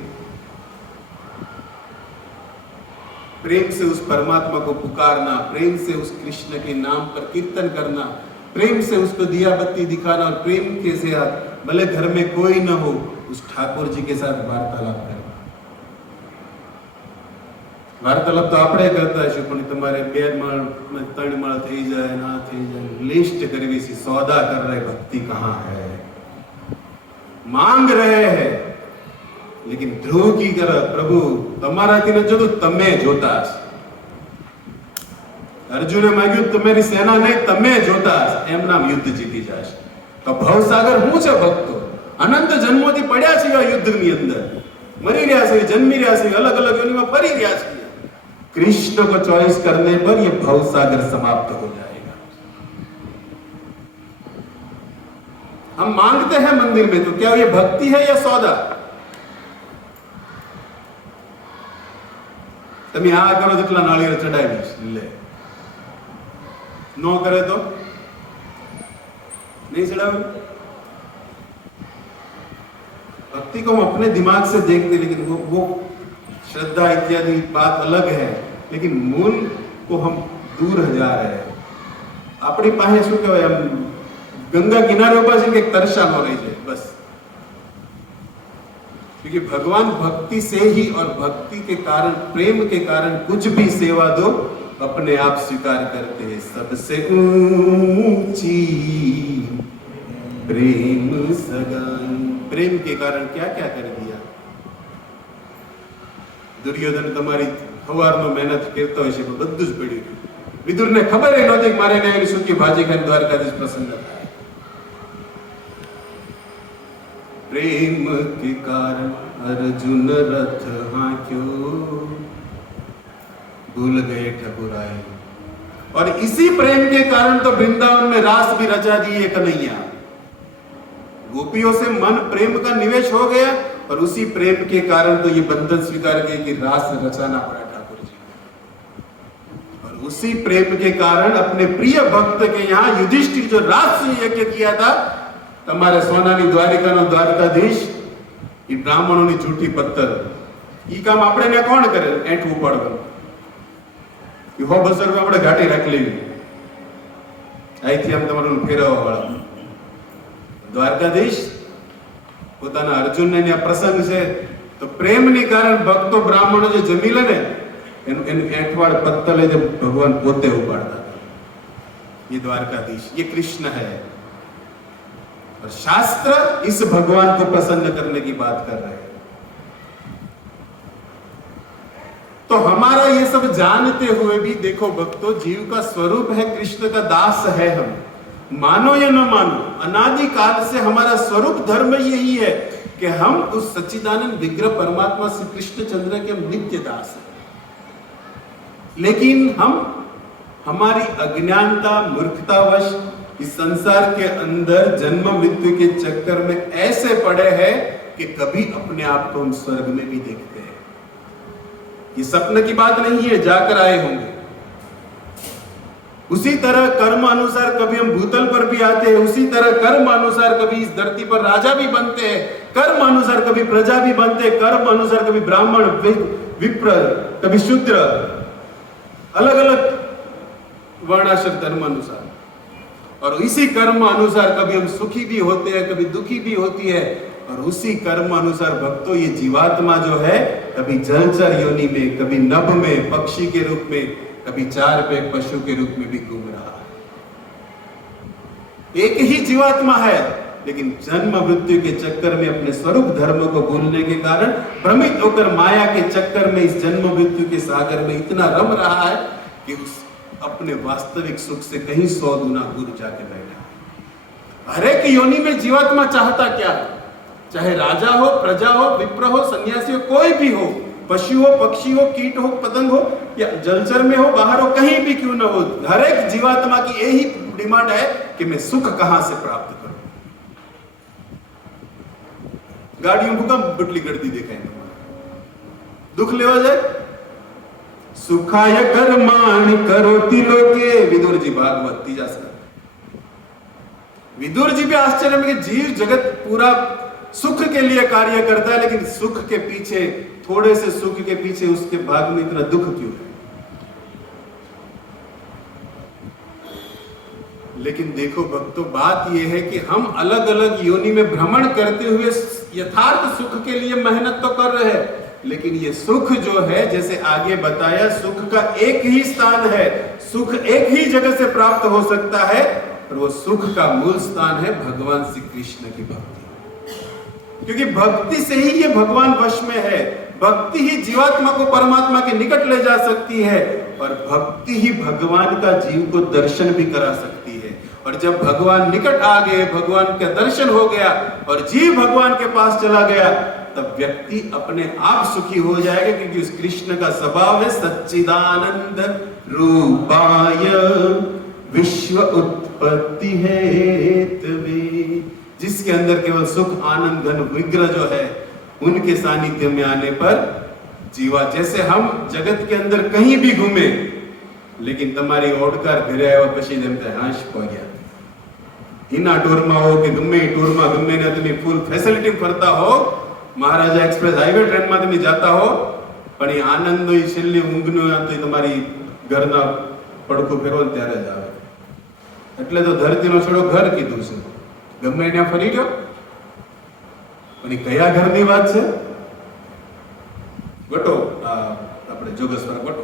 प्रेम से उस परमात्मा को पुकारना, प्रेम से उस कृष्ण के नाम पर कीर्तन करना, प्रेम से उसको दिया बत्ती दिखाना, और प्रेम के साथ भले घर में कोई न हो उस ठाकुर जी के साथ वार्तालाप करना। वार्तालाप तो આપણે કરતા હશું, પણ તમારે 2 માળ 3 માળ થઈ જાય ના થઈ જાય, लिस्ट करवी सी सौदा कर रहे भक्ति कहाँ है, मांग रहे हैं। लेकिन ध्रुव की कर प्रभु તમારાથી ન જોતું તમે જોતા હશો। અર્જુને માગ્યું તમારી સેના નહીં તમે જોતા હશો, એમ નામ યુદ્ધ જીતી જશે। તો ભવસાગર હું છે ભક્તો, અનંત જન્મોથી પડ્યા છે આ યુદ્ધની અંદર, મરી રહ્યા છે, જન્મી રહ્યા છે, अलग अलग योनिમાં ફરી રહ્યા છે। कृष्ण को चॉइस करने पर यह भवसागर समाप्त हो जाएगा। हम मांगते हैं मंदिर में तो क्या ये भक्ति है या सौदा? તમે આ કરો જેટલા નાળિયેર ચડાવીશ લે, નો કરે તો नहीं चढ़ावे। भक्ति को हम अपने दिमाग से देखते, लेकिन वो श्रद्धा इत्यादि बात अलग है, लेकिन मूल को हम दूर जा रहे हैं। अपनी पाहे शू कहेवाय, हम गंगा किनारे उभा छे के तरसा न रही है बस। क्योंकि भगवान भक्ति से ही और भक्ति के कारण, प्रेम के कारण कुछ भी सेवा दो अपने आप स्वीकार करते हैं। सबसे ऊंची प्रेम सगाई, प्रेम के कारण क्या क्या कर दिया। दुर्योधन તમારી સવારનો મહેનત કરતો હશે પણ બધું જ પડ્યું। વિદુરને ખબર એ નહોતી કે મારે એને સૂકી ભાજી ખાઈને દ્વારકાધીશ પ્રસન્ન થાય। प्रेम के कारण अर्जुन रथ हांक्यो, भूल गए ठकुराई। और इसी प्रेम के कारण तो वृंदावन में रास भी रचा दिए कन्हैया। गोपियों से मन प्रेम का निवेश हो गया, और उसी प्रेम के कारण तो ये बंधन स्वीकार किए कि रास रचाना पड़ा ठाकुर जी। और उसी प्रेम के कारण अपने प्रिय भक्त के यहाँ युधिष्ठिर जो रास यज्ञ किया था, તમારે સોનાની દ્વારિકાનો દ્વારકાધીશ એ બ્રાહ્મણોની જૂઠી પત્તર, ઈ કામ આપણે ને કોણ કરે? એઠું ઉપાડવાનું, કે 100-200 રૂપિયા આપણે ઘાટી રાખી લેવી, અહીંથી આમ તમારું ફેરવવા વાળા। દ્વારકાધીશ પોતાના અર્જુનને આ પ્રસંગ છે તો પ્રેમની કારણ ભક્તો બ્રાહ્મણો જે જમી લે ને એનું એઠવાડ પત્તલે जब भगवान પોતે ઉપાડતા હતા. ये द्वारकाधीश, ये कृष्ण है. और शास्त्र इस भगवान को प्रसन्न करने की बात कर रहे हैं. तो हमारा ये सब जानते हुए भी देखो भक्तों, जीव का स्वरूप है कृष्ण का दास है हम. मानो या न मानो, अनादि काल से हमारा स्वरूप धर्म यही है कि हम उस सच्चिदानंद विग्रह परमात्मा श्री कृष्णचंद्र के हम नित्य दास हैं. लेकिन हम हमारी अज्ञानता मूर्खतावश इस संसार के अंदर जन्म मृत्यु के चक्कर में ऐसे पड़े हैं कि कभी अपने आप को हम स्वर्ग में भी देखते हैं. ये सपने की बात नहीं है, जाकर आए होंगे. उसी तरह कर्म अनुसार कभी हम भूतल पर भी आते हैं, उसी तरह कर्म अनुसार कभी इस धरती पर राजा भी बनते हैं, कर्म अनुसार कभी प्रजा भी बनते हैं, कर्म अनुसार कभी ब्राह्मण, विप्र, कभी शूद्र, अलग अलग वर्णाश्रम धर्म अनुसार. और इसी कर्म अनुसार कभी हम सुखी भी होते हैं, कभी दुखी भी होती है. और उसी कर्म अनुसार भक्तों ये जीवात्मा जो है कभी जलचर योनि में, कभी नभ में पक्षी के रूप में, कभी चार पैर पशु के रूप में भी घूम रहा है. एक ही जीवात्मा है, लेकिन जन्म मृत्यु के चक्कर में अपने स्वरूप धर्म को भूलने के कारण भ्रमित होकर माया के चक्कर में इस जन्म मृत्यु के सागर में इतना रम रहा है कि उस अपने वास्तविक सुख से कहीं 100 गुना दूर जाके बैठा. हर एक योनि में जीवात्मा चाहता क्या है? चाहे राजा हो, प्रजा हो, विप्र हो, सन्यासी हो, कोई भी हो, पशु हो, पक्षी हो, कीट हो, पतंग हो, या जलचर में हो, बाहर हो, कहीं भी क्यों न हो, हर एक जीवात्मा की यही डिमांड है कि मैं सुख कहां से प्राप्त करूं. गाड़ियों को कम बटली करती देखेंगे, दुख लेवा जाए. सुखाय कर्माणि करोति लोके, विदुर जी भागवत 3 स्कंद. विदुर जी भी आश्चर्य में कि जीव जगत पूरा सुख के लिए कार्य करता है, लेकिन सुख के पीछे, थोड़े से सुख के पीछे उसके भाग में इतना दुख क्यों है? लेकिन देखो भक्तों, बात यह है कि हम अलग अलग योनि में भ्रमण करते हुए यथार्थ सुख के लिए मेहनत तो कर रहे हैं, लेकिन ये सुख जो है, जैसे आगे बताया, सुख का एक ही स्थान है, सुख एक ही जगह से प्राप्त हो सकता है, और वो सुख का मूल स्थान है भगवान श्री कृष्ण की भक्ति. क्योंकि भक्ति से ही ये भगवान वश में है. भक्ति ही जीवात्मा को परमात्मा के निकट ले जा सकती है, और भक्ति ही भगवान का जीव को दर्शन भी करा सकती है. और जब भगवान निकट आ गए, भगवान का दर्शन हो गया और जीव भगवान के पास चला गया, तब व्यक्ति अपने आप सुखी हो जाएगा. क्योंकि उस कृष्ण का स्वभाव है सच्चिदानंद रूपाय विश्व उत्पत्ति हेतवे, जिसके अंदर केवल सुख आनंद घन विग्रह जो है, उनके सानिध्य में आने पर जीवा, जैसे हम जगत के अंदर कहीं भी घूमे, लेकिन तुम्हारी ओडकार घरे आया पछी जेम ते हाश पग्या. इना टूर में हो कि गम्मे टूर में गम्मे ने तुम फूल फेसिलिटी फरता हो, महाराजा एक्सप्रेस हाईवे ट्रेन में तुम जाता हो, पण ए आनंद नो छेल्ली ઊંઘનો તો તમારી ઘરના પડખું ફેરવો ત્યારે જ આવે. એટલે તો ધરતીનો છોડો ઘર કીધું છે. ગમે ત્યાં ફરી ગયો, પણ એ કયા ઘરની વાત છે? ગટો, આપણે જોગેશ્વર ગટો.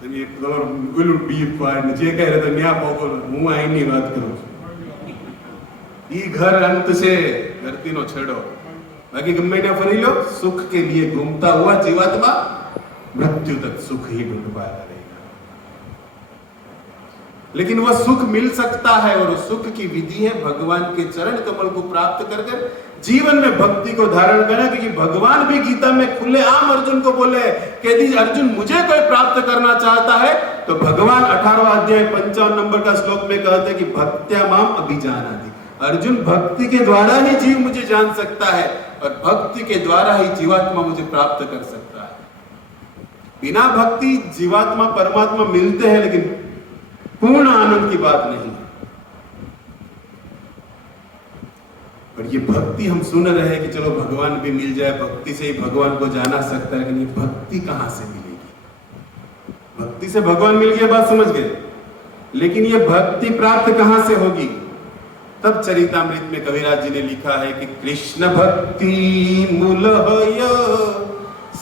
તમે તમારું ઓલું બીપ પાડ જે કહે તો ન્યા પોકો, હું અહીંની વાત કરું છું. ई घर अंत से धरती नो छेड़ो, बाकी गम्मे ना फरी लो. सुख के लिए घूमता हुआ जीवात्मा मृत्यु तक सुख ही ढूंढता रहेगा. लेकिन वह सुख मिल सकता है, और उस सुख की विधि है भगवान के चरण कमल को प्राप्त कर जीवन में भक्ति को धारण करें. क्योंकि भगवान भी गीता में खुलेआम अर्जुन को बोले कि यदि अर्जुन मुझे कोई प्राप्त करना चाहता है, तो भगवान 18वां अध्याय 55 नंबर का श्लोक में कहते हैं कि भक्त्या माम अभिजानाति. अर्जुन, भक्ति के द्वारा ही जीव मुझे जान सकता है, और भक्ति के द्वारा ही जीवात्मा मुझे प्राप्त कर सकता है. बिना भक्ति जीवात्मा परमात्मा मिलते हैं, लेकिन पूर्ण आनंद की बात नहीं. और ये भक्ति हम सुन रहे हैं कि चलो भगवान भी मिल जाए, भक्ति से ही भगवान को जाना सकता है, लेकिन ये भक्ति कहां से मिलेगी? भक्ति से भगवान मिल गया, बात समझ गए, लेकिन ये भक्ति प्राप्त कहां से होगी? तब चरितामृत में कविराज जी ने लिखा है कि कृष्ण भक्ति मूलय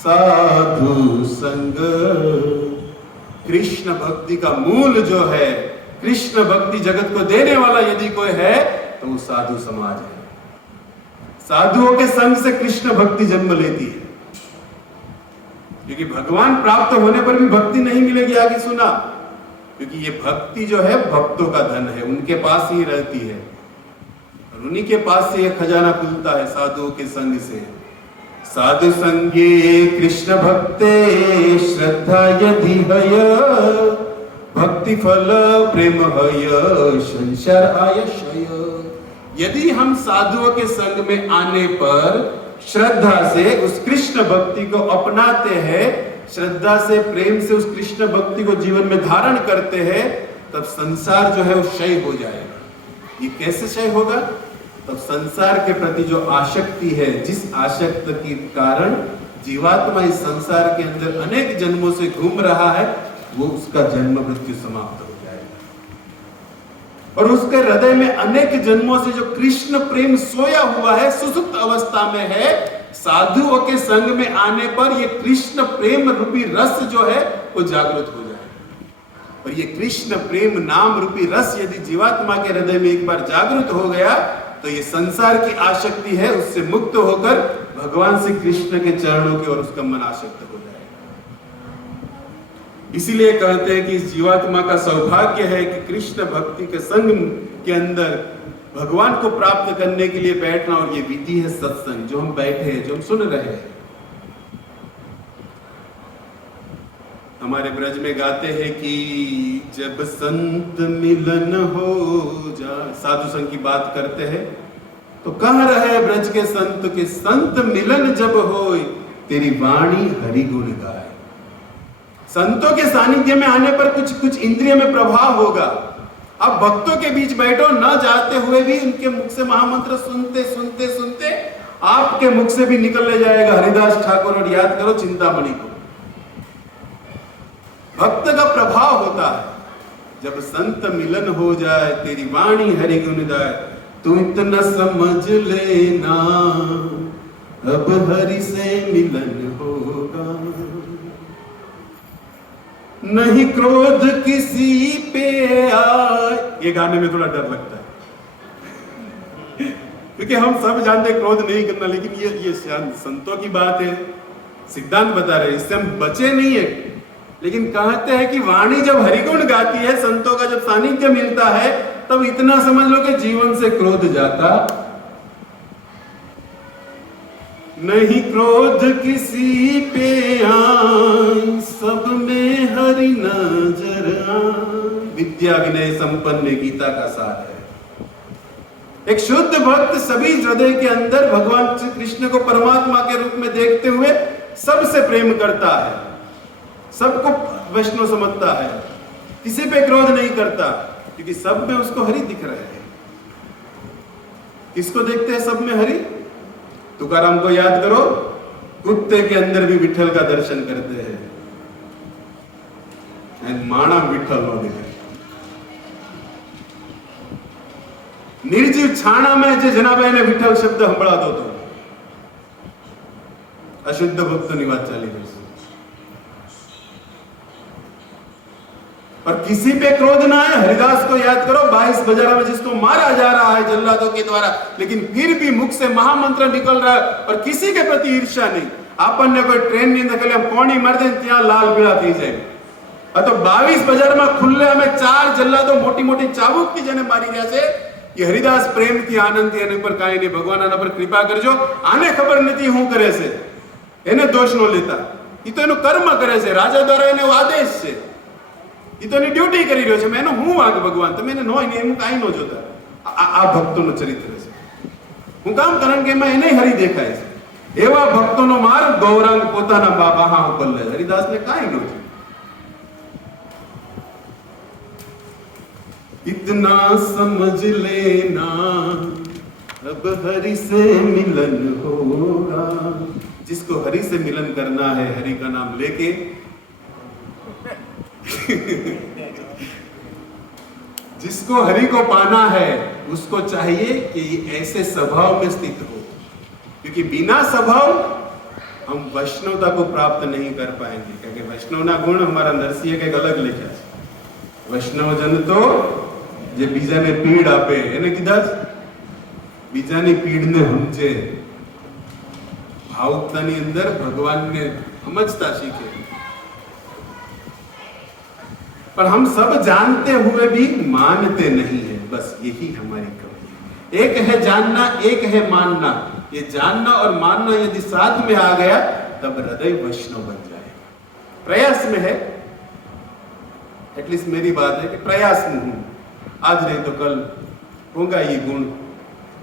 साधु संग। कृष्ण भक्ति का मूल जो है, कृष्ण भक्ति जगत को देने वाला यदि कोई है तो वो साधु समाज है। साधुओं के संग से कृष्ण भक्ति जन्म लेती है, क्योंकि भगवान प्राप्त होने पर भी भक्ति नहीं मिलेगी। आगे सुना, क्योंकि ये भक्ति जो है भक्तों का धन है, उनके पास ही रहती है और उन्हीं के पास से ये खजाना खुलता है साधुओं के संग से। साधु संगे कृष्ण भक्ते श्रद्धा यदि हय, भक्ति फल प्रेम हय संसार आयशय। यदि हम साधुओं के संग में आने पर श्रद्धा से उस कृष्ण भक्ति को अपनाते हैं, श्रद्धा से प्रेम से उस कृष्ण भक्ति को जीवन में धारण करते हैं, तब संसार जो है वो क्षय हो जाएगा। ये कैसे क्षय होगा? तब संसार के प्रति जो आसक्ति है, जिस आसक्ति के कारण जीवात्मा इस संसार के अंदर अनेक जन्मों से घूम रहा है, वो उसका जन्म मृत्यु समाप्त हो जाएगा और उसके हृदय में अनेक जन्मों से जो कृष्ण प्रेम सोया हुआ है, सुसुप्त अवस्था में है, साधुओं के संग में आने पर ये कृष्ण प्रेम रूपी रस जो है वो जागृत हो जाएगा। और ये कृष्ण प्रेम नाम रूपी रस यदि जीवात्मा के हृदय में एक बार जागृत हो गया तो ये संसार की आसक्ति है, उससे मुक्त होकर भगवान श्री कृष्ण के चरणों की ओर उसका मन आसक्त हो जाएगा। इसीलिए कहते हैं कि इस जीवात्मा का सौभाग्य है कि कृष्ण भक्ति के संग के अंदर भगवान को प्राप्त करने के लिए बैठना, और ये विधि है सत्संग, जो हम बैठे हैं, जो हम सुन रहे हैं। हमारे ब्रज में गाते हैं कि जब संत मिलन हो जा, साधु संग की बात करते हैं तो कह रहे ब्रज के संत के संत मिलन जब होए तेरी वाणी हरि गुण गाए। संतों के सानिध्य में आने पर कुछ कुछ इंद्रिय में प्रभाव होगा। अब भक्तों के बीच बैठो, न जाते हुए भी उनके मुख से महामंत्र सुनते सुनते सुनते आपके मुख से भी निकलने जाएगा हरिदास ठाकुर, और याद करो चिंतामणि को। भक्त का प्रभाव होता है। जब संत मिलन हो जाए तेरी वाणी हरि गुण गाए, तू इतना समझ लेना अब हरि से मिलन होगा। नहीं क्रोध किसी पे आए, ये गाने में थोड़ा डर लगता है क्योंकि हम सब जानते क्रोध नहीं करना, लेकिन ये संतों की बात है, सिद्धांत बता रहे, इससे हम बचे नहीं है। लेकिन कहते हैं कि वाणी जब हरिगुण गाती है, संतों का जब सानिध्य मिलता है, तब इतना समझ लो कि जीवन से क्रोध जाता नहीं। क्रोध किसी पे आए, सब में हरि नजर आए। विद्या विनय संपन्न गीता का सार है। एक शुद्ध भक्त सभी हृदय के अंदर भगवान श्री कृष्ण को परमात्मा के रूप में देखते हुए सबसे प्रेम करता है, सबको वैष्णव समझता है, किसी पे क्रोध नहीं करता, क्योंकि सब में उसको हरि दिख रहे हैं। किसको देखते हैं सब में हरि? तुकाराम को याद करो, कुत्ते के अंदर भी विठल का दर्शन करते हैं, माणा विठल नो दिखे। निर्जीव छाणा में जे जनाबाई ने विठल शब्द हंबड़ा दो तो अशुद्ध भक्त निवास चाली गई। और किसी पे क्रोध ना है। हरिदास को याद करो, 22 बाजार में जिसको मारा जा रहा है जल्लादों के द्वारा, लेकिन फिर भी मुख से महामंत्र निकल रहा है और किसी के प्रति ईर्ष्या नहीं। आपन ने कोई ट्रेन नहीं देखले, हम पौनी मार दे त्या लाल पीड़ा थी जाए। तो 22 बाजार में खुले हमें 4 जल्लादों मोटी मोटी चाबुक थी जेने मारी રહ્યા છે। ये हरिदास प्रेम थी, आनंद थी, एने पर काई नहीं, भगवान आना पर कृपा करजो। आने खबर नहीं हूं करे से, एने दोष नो लेता, ई तो एनो कर्म करे से, राजा द्वारा एने आदेश છે, ई तो एनी ड्यूटी કરી રહ્યો છે। મેનો હું વાગ ભગવાન તમે એને નો એને એમ કાઈ નો જોતા। આ ભક્તોનો ચરિત્ર છે। હું કામ કારણ કે એમાં એને હરી દેખાય છે। એવા ભક્તોનો માર્ગ ગૌરાંગ પોતાના બાબા ઉપર લે, હરિદાસને કાઈ નો છે। इतना समझ लेना अब हरि से मिलन होगा। जिसको हरि से मिलन करना है, हरि का नाम लेके जिसको हरि को पाना है, उसको चाहिए कि ऐसे स्वभाव में स्थित हो, क्योंकि बिना स्वभाव हम वैष्णवता को प्राप्त नहीं कर पाएंगे, क्योंकि वैष्णवना गुण हमारा नरसिंह के अलग लिखा है। वैष्णव जन तो जे बीजाने पीड़ आपे એને કીધા બીજાની પીડને સમજે, ભાવુકતાની અંદર ભગવાનને સમજતા શીખે। पर हम सब जानते हुए भी मानते नहीं है, बस यही हमारी कमी है। एक है जानना, एक है मानना। ये जानना और मानना यदि साथ में आ गया तब हृदय वैष्णव बन जाएगा। प्रयास में है, एटलीस्ट मेरी बात है कि प्रयास में हूं, आज नहीं तो कल होगा ये गुण,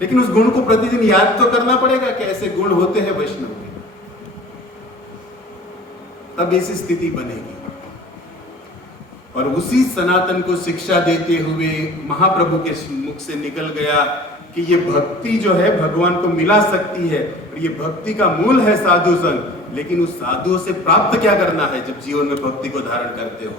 लेकिन उस गुण को प्रतिदिन याद तो करना पड़ेगा कि ऐसे गुण होते हैं वैष्णव के, तब ऐसी स्थिति बनेगी। और उसी सनातन को शिक्षा देते हुए महाप्रभु के मुख से निकल गया कि ये भक्ति जो है भगवान को मिला सकती है, और ये भक्ति का मूल है साधु संग। लेकिन उस साधुओं से प्राप्त क्या करना है जब जीवन में भक्ति को धारण करते हो?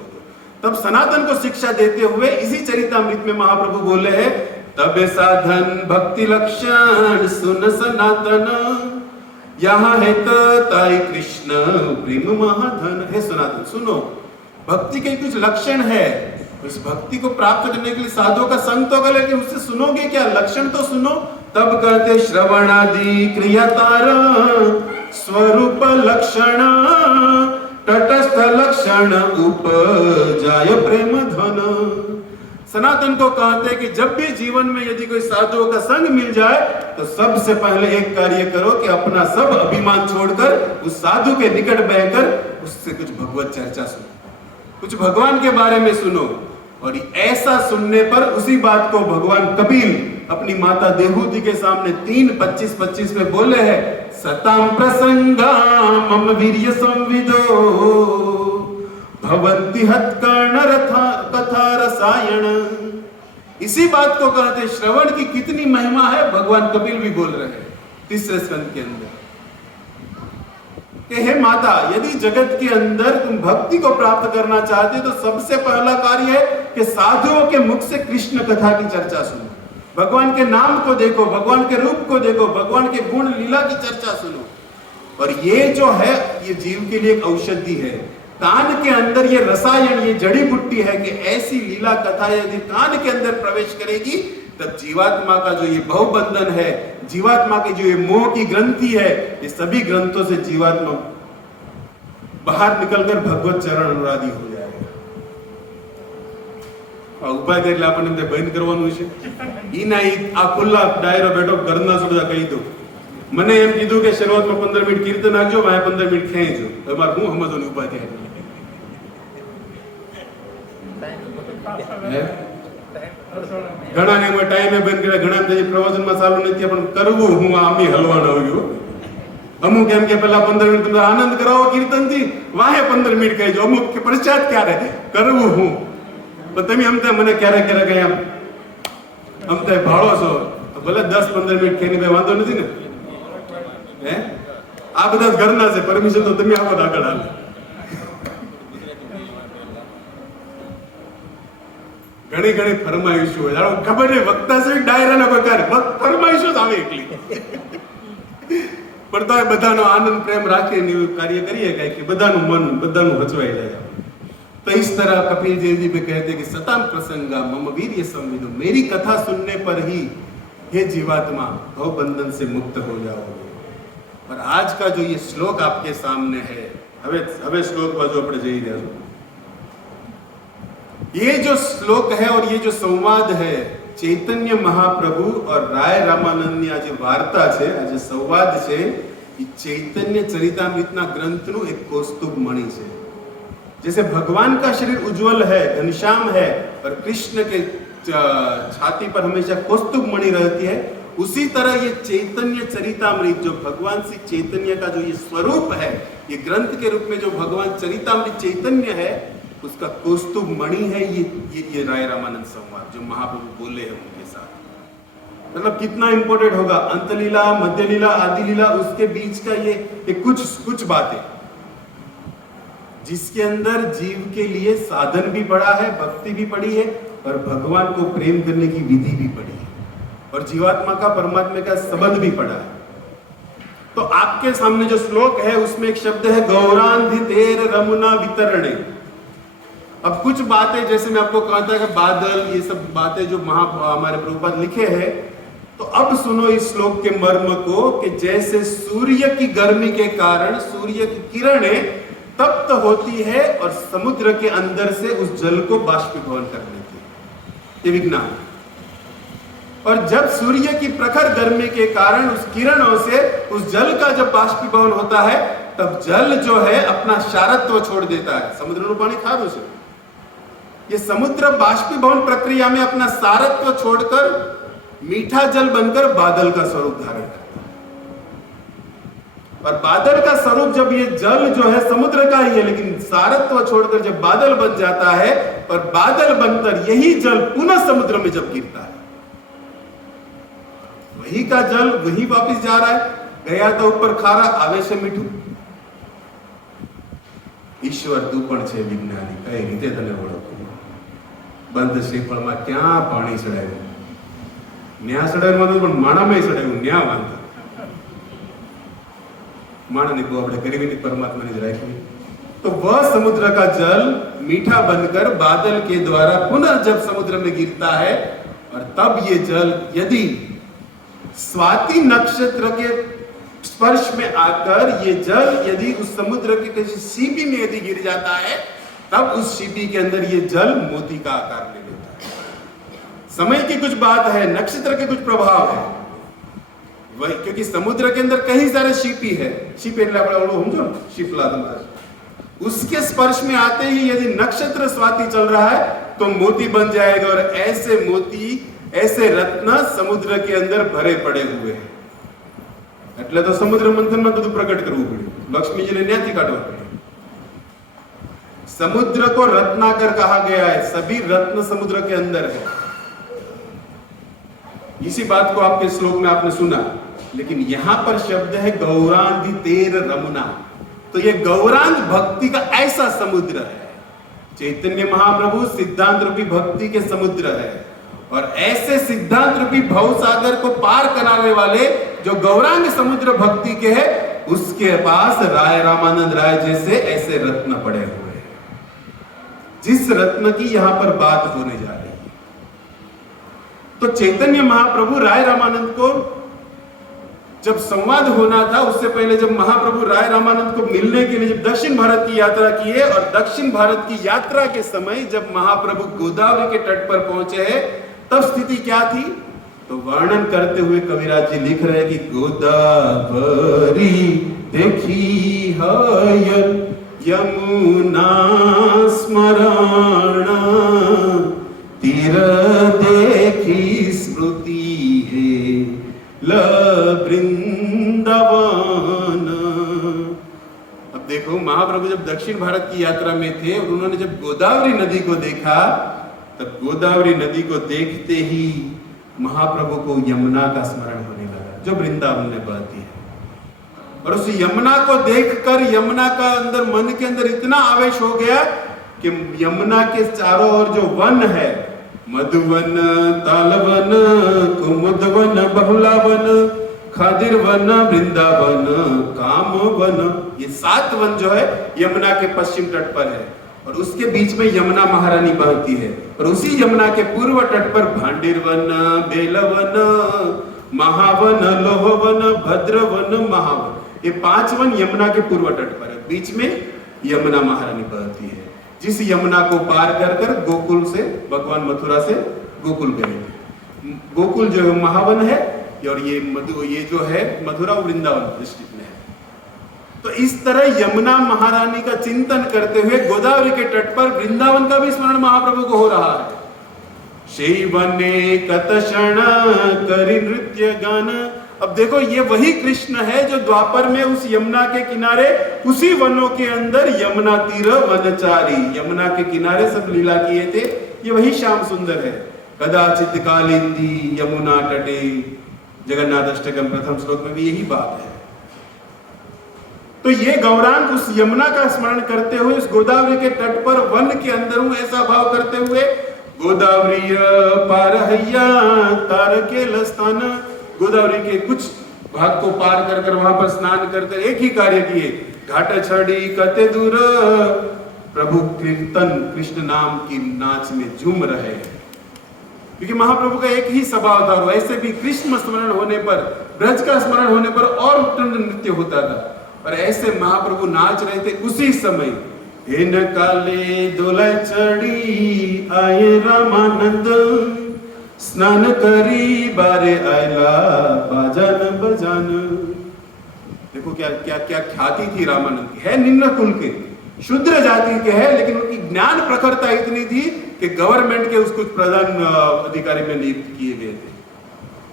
तब सनातन को शिक्षा देते हुए इसी चरितामृत में महाप्रभु बोले हैं, तबे साधन भक्ति लक्षण सुन सनातन, यहाँ है ताई कृष्ण प्रेम महाधन। हे सनातन सुनो, भक्ति के कुछ लक्षण है, उस भक्ति को प्राप्त करने के लिए साधुओं का संग तो कर, लेकिन उससे सुनोगे क्या? लक्षण तो सुनो। तब कहते श्रवणादि क्रियातार स्वरूप लक्षण तटस्थ लक्षण उपजाय प्रेम धन। सनातन को कहते कि जब भी जीवन में यदि कोई साधुओं का संग मिल जाए तो सबसे पहले एक कार्य करो कि अपना सब अभिमान छोड़कर उस साधु के निकट बहकर उससे कुछ भगवत चर्चा सुनो, कुछ भगवान के बारे में सुनो। और ऐसा सुनने पर उसी बात को भगवान कपिल अपनी माता देहूति के सामने 3:25-25 में बोले हैं, सताम प्रसंगा मम वीर्य संविदो भवन्ति हत्कर्ण कथा रसायन। इसी बात को कहते श्रवण की कितनी महिमा है, भगवान कपिल भी बोल रहे हैं 3रे स्कंद के अंदर कि हे माता, यदि जगत के अंदर तुम भक्ति को प्राप्त करना चाहते हो तो सबसे पहला कार्य है कि साधुओं के मुख से कृष्ण कथा की चर्चा सुनो, भगवान के नाम को देखो, भगवान के रूप को देखो, भगवान के गुण लीला की चर्चा सुनो। और ये जो है ये जीव के लिए एक औषधि है। कान के अंदर ये रसायन, ये जड़ी बूटी है कि ऐसी लीला कथा यदि कान के अंदर प्रवेश करेगी तब जीवात्मा का जो ये बहुबंधन है, जीवात्मा की जो ये मोह की ग्रंथि है, ये सभी ग्रंथों से जीवात्मा बाहर निकलकर भगवत चरण अनुरागी हो जाएगा। उपाय એટલે આપણને બંધ કરવાનું છે ઈ ના ઈ આ ખુલ્લા ડાયરો બેઠો ઘરના છો બધા કહી દો। મને એમ કીધું કે શરૂઆતમાં 15 મિનિટ કીર્તન નાખજો, મારે 15 મિનિટ ખેંચજો, તમારે હું સમજવાની ઉપાય થાય ઘણા ને એમાં ટાઈમે બંધ કર્યા, ઘણા ને પ્રવચનમાં ચાલુ નથી પણ કરવું હું આમી હલવાના આવ્યું। અમુક એમ કે પેલા 15 મિનિટ તમે આનંદ કરાવો કીર્તન થી, વાહે 15 મિનિટ કહેજો, અમુક કે પશ્ચાત ક્યારે કરવું હું। પણ તમે અમતે મને ક્યારે ક્યારે કઈ આમ અમતે ભાળો છો ભલે 10-15 મિનિટ ખેની ભાઈ વાંધો નથી ને, હે આ બધા ઘરના છે, પરમિશન તો તમે આપો આગળ હાલે। ઘણી ઘણી ફરમાઈશો હોય, ખબર નહીં વક્તા છે ડાયરાના પ્રકાર ફરમાઈશો જ આવે એકલી, પણ તો બધાનો આનંદ પ્રેમ રાખીને એવું કાર્ય કરીએ કે બધાનું મન બધાનું હચવાઈ જાય। तो इस तरह कपिल देव जी कहते कि सताम प्रसंगा मम वीर्य संविदो, मेरी कथा सुनने पर ही हे जीवात्मा भव बंधन से मुक्त हो जाओगे। और आज का जो ये श्लोक आपके सामने है, हवे श्लोक बाजू अपने जई रहे हो, ये जो श्लोक है और ये जो संवाद है चैतन्य महाप्रभु और राय रामानंदनी आज वार्ता है, आज संवाद है, ये चैतन्य चरितामृतना ग्रंथनु एक कौस्तुभ मणि है। जैसे भगवान का शरीर उज्जवल है, घनश्याम है, और कृष्ण के छाती पर हमेशा कौस्तुभ मणि रहती है, उसी तरह ये चैतन्य चरितामृत जो भगवान श्री चैतन्य का जो ये स्वरूप है, ये ग्रंथ के रूप में जो भगवान चरितामृत चैतन्य है उसका कौस्तुभ मणि है ये राय रामानंद संवाद जो महाप्रभु बोले हैं उनके साथ। मतलब कितना इंपॉर्टेंट होगा, अंतलीला, मध्य लीला, आदि लीला, उसके बीच का ये कुछ बातें जिसके अंदर जीव के लिए साधन भी पड़ा है, भक्ति भी पड़ी है, और भगवान को प्रेम करने की विधि भी पड़ी है, और जीवात्मा का परमात्मा का संबंध भी पड़ा है। तो आपके सामने जो श्लोक है उसमें एक शब्द है गौरांधितेर रमुना वितरणे। अब कुछ बातें जैसे मैं आपको कहा था कि बादल, ये सब बातें जो हमारे प्रभुपाद लिखे हैं, तो अब सुनो इस श्लोक के मर्म को कि जैसे सूर्य की गर्मी के कारण सूर्य की किरणें तप्त होती है और समुद्र के अंदर से उस जल को बाष्पीभवन कर लेती है, ये विज्ञान। और जब सूर्य की प्रखर गर्मी के कारण उस किरणों से उस जल का जब बाष्पीभवन होता है तब जल जो है अपना क्षारत्व छोड़ देता है। समुद्र नु पानी खारो से ये समुद्र बाष्पीभवन प्रक्रिया में अपना सारत्व छोड़कर मीठा जल बनकर बादल का स्वरूप धारण करता है। और बादल का स्वरूप जब ये जल जो है समुद्र का ही है, लेकिन सारत्व छोड़कर जब बादल बन जाता है और बादल बनकर यही जल पुनः समुद्र में जब गिरता है, वही का जल वही वापस जा रहा है। गया तो ऊपर खारा, आवे से मीठू। ईश्वर તું પણ છે વિજ્ઞાની, કઈ રીતે તને ઓળખું? બંધ શ્રીફળમાં ક્યાં પાણી ચડાવ્યું? ન્યા ચડાવ્યું પણ માણામાં ચડાવ્યું, ન્યા વાંધો માણાને કહો આપણે ગરીબીની પરમાત્માની જ રાખવી। तो वह समुद्र का जल मीठा बनकर बादल के द्वारा पुनः जब समुद्र में गिरता है और तब ये जल यदि स्वाति नक्षत्र के स्पर्श में आकर ये जल यदि उस समुद्र के किसी सीपी में यदि गिर जाता है तब उस सीपी के अंदर ये जल मोती का आकार ले लेता है। समय की कुछ बात है, नक्षत्र के कुछ प्रभाव है वही, क्योंकि समुद्र के अंदर कई सारे सीपी है। सीप એટલે આપણે ઓલો સમજો ને शीपला तुम्हारा, उसके स्पर्श में आते ही यदि नक्षत्र स्वाति चल रहा है तो मोती बन जाएगा। और ऐसे मोती, ऐसे रत्न समुद्र के अंदर भरे पड़े हुए हैं। એટલે તો સમુદ્ર મંથનમાં બધું પ્રગટ કરવું પડ્યું, લક્ષ્મીજીને ન્યાથી કાઢવા પડ્યું। समुद्र को रत्नाकर कहा गया है, सभी रत्न समुद्र के अंदर है। इसी बात को आपके श्लोक में आपने सुना, लेकिन यहां पर शब्द है गौरांधितेर रमुना। तो ये गौरांग भक्ति का ऐसा समुद्र है। चैतन्य महाप्रभु सिद्धांत रूपी भक्ति के समुद्र है और ऐसे सिद्धांत रूपी भव सागर को पार कराने वाले जो गौरांग समुद्र भक्ति के है, उसके पास राय रामानंद राय जैसे ऐसे रत्न पड़े हुए हैं। जिस रत्न की यहां पर बात होने जा रही है, तो चैतन्य महाप्रभु राय रामानंद को जब संवाद होना था, उससे पहले जब महाप्रभु राय रामानंद को मिलने के लिए जब दक्षिण भारत की यात्रा किए और दक्षिण भारत की यात्रा के समय जब महाप्रभु गोदावरी के तट पर पहुंचे हैं, तब स्थिति क्या थी? तो वर्णन करते हुए कविराज जी लिख रहे हैं कि गोदावरी देखी है यमुना स्मरण, तीर देखी स्मृति है वृंदावन। अब देखो महाप्रभु जब दक्षिण भारत की यात्रा में थे और उन्होंने जब गोदावरी नदी को देखा, तब गोदावरी नदी को देखते ही महाप्रभु को यमुना का स्मरण होने लगा जो वृंदावन में बहती है। और उस यमुना को देखकर यमुना का अंदर मन के अंदर इतना आवेश हो गया कि यमुना के चारों ओर जो वन है, मधुवन, तालवन, कुमुदवन, बहुलावन, खादिरवन, वृंदावन, कामवन, ये 7 वन जो है यमुना के पश्चिम तट पर है और उसके बीच में यमुना महारानी बहती है। और उसी यमुना के पूर्व तट पर भांडिरवन, बेलवन, महावन, लोहवन, भद्रवन, महावन, ये 5 वन यमुना के पूर्व तट पर है। बीच में यमुना महारानी बहती है, जिस यमुना को पार कर कर गोकुल से भगवान मथुरा से गोकुल गए। गोकुल जो है महावन है और ये जो है मथुरा वृंदावन डिस्ट्रिक्ट में है। तो इस तरह यमुना महारानी का चिंतन करते हुए गोदावरी के तट पर वृंदावन का भी स्मरण महाप्रभु को हो रहा है। शैवने कतक्षण करि नृत्य गान। अब देखो ये वही कृष्ण है जो द्वापर में उस यमुना के किनारे उसी वनों के अंदर यमुना तीर वनचारी, यमुना के किनारे सब लीला किए थे। ये वही श्याम सुंदर है। कदाचित कालिंदी यमुना तटे, जगन्नाथ अष्टकम प्रथम श्लोक में भी यही बात है। तो ये गौरांग उस यमुना का स्मरण करते हुए उस गोदावरी के तट पर वन के अंदर हूं ऐसा भाव करते हुए गोदावरी पार हैया तार के लस्तान, गोदावरी के कुछ भाग को पार कर कर वहां पर स्नान कर कर एक ही कार्य किए, घाट छड़ी कते दूर, प्रभु कीर्तन कृष्ण नाम की नाच में झूम रहे। क्योंकि महाप्रभु का एक ही स्वभाव था, और ऐसे भी कृष्ण स्मरण होने पर, ब्रज का स्मरण होने पर और उत्तम नृत्य होता था। और ऐसे महाप्रभु नाच रहे थे उसी समय। इन काले दोलय चढ़ी आए रामानंद, स्नान करी बारे आयला बाजन बजान। देखो क्या क्या क्या ख्याति थी रामानंद की। है निम्न कुल के, शूद्र जाति के है, लेकिन उनकी ज्ञान प्रखरता इतनी थी कि गवर्नमेंट के उसको प्रधान अधिकारी में नियुक्त किए गए थे।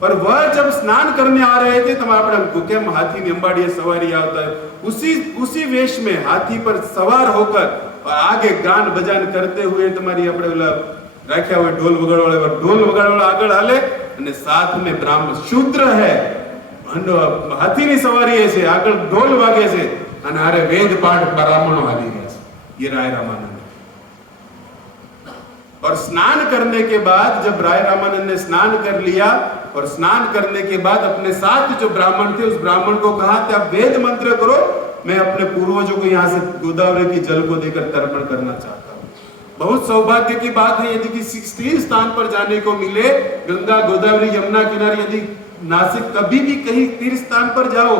और वह जब स्नान करने आ रहे थे तब आपने क्या हाथी में अंबाड़ी सवारी आता है, उसी वेश में हाथी पर सवार होकर और आगे गान बजान करते हुए तुम्हारी अपने राख्या हुए ढोल वगाड़वाળા આગળ હાલે અને साथ में ब्राह्मण शूद्र है, हाथी ની सवारी છે, આગળ ઢોલ વાગે છે અને હારે વેદ પાઠ બ્રાહ્મણો હાલી રહ્યા છે। ये राय रामानंद। और स्नान करने के बाद जब राय रामानंद ने स्नान कर लिया और स्नान करने के बाद अपने साथ जो ब्राह्मण थे उस ब्राह्मण को कहा कि आप वेद मंत्र करो, मैं अपने पूर्वजों को यहाँ से गोदावरी की जल को देकर तर्पण करना चाहता हूँ। बहुत सौभाग्य की बात है यदि किसी तीर्थ स्थान पर जाने को मिले, गंगा गोदावरी यमुना किनारे, यदि नासिक कभी भी कहीं तीर्थ स्थान पर जाओ,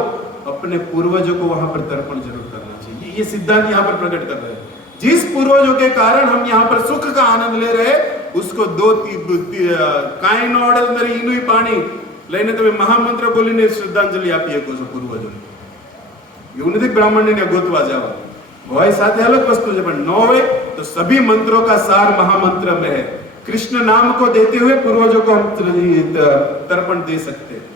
अपने पूर्वजों को वहां पर तर्पण जरूर करना चाहिए। ये सिद्धांत यहाँ पर प्रकट कर रहे हैं। जिस पूर्वजों के कारण हम यहाँ पर सुख का आनंद ले रहे, उसको કાંઈ નો અડલ નરી ઈનુય પાણી લઈને તમે મહામંત્ર બોલીને શ્રદ્ધાંજલિ આપી શકો છો પૂર્વજોને। એવું નથી બ્રાહ્મણને ગોતવા જવા હોય, સાથે અલગ વસ્તુ છે, પણ ન હોય તો સभी मंत्रों का सार महामंत्र में है। कृष्ण नाम को देते हुए पूर्वजों को हम तर्पण दे सकते हैं।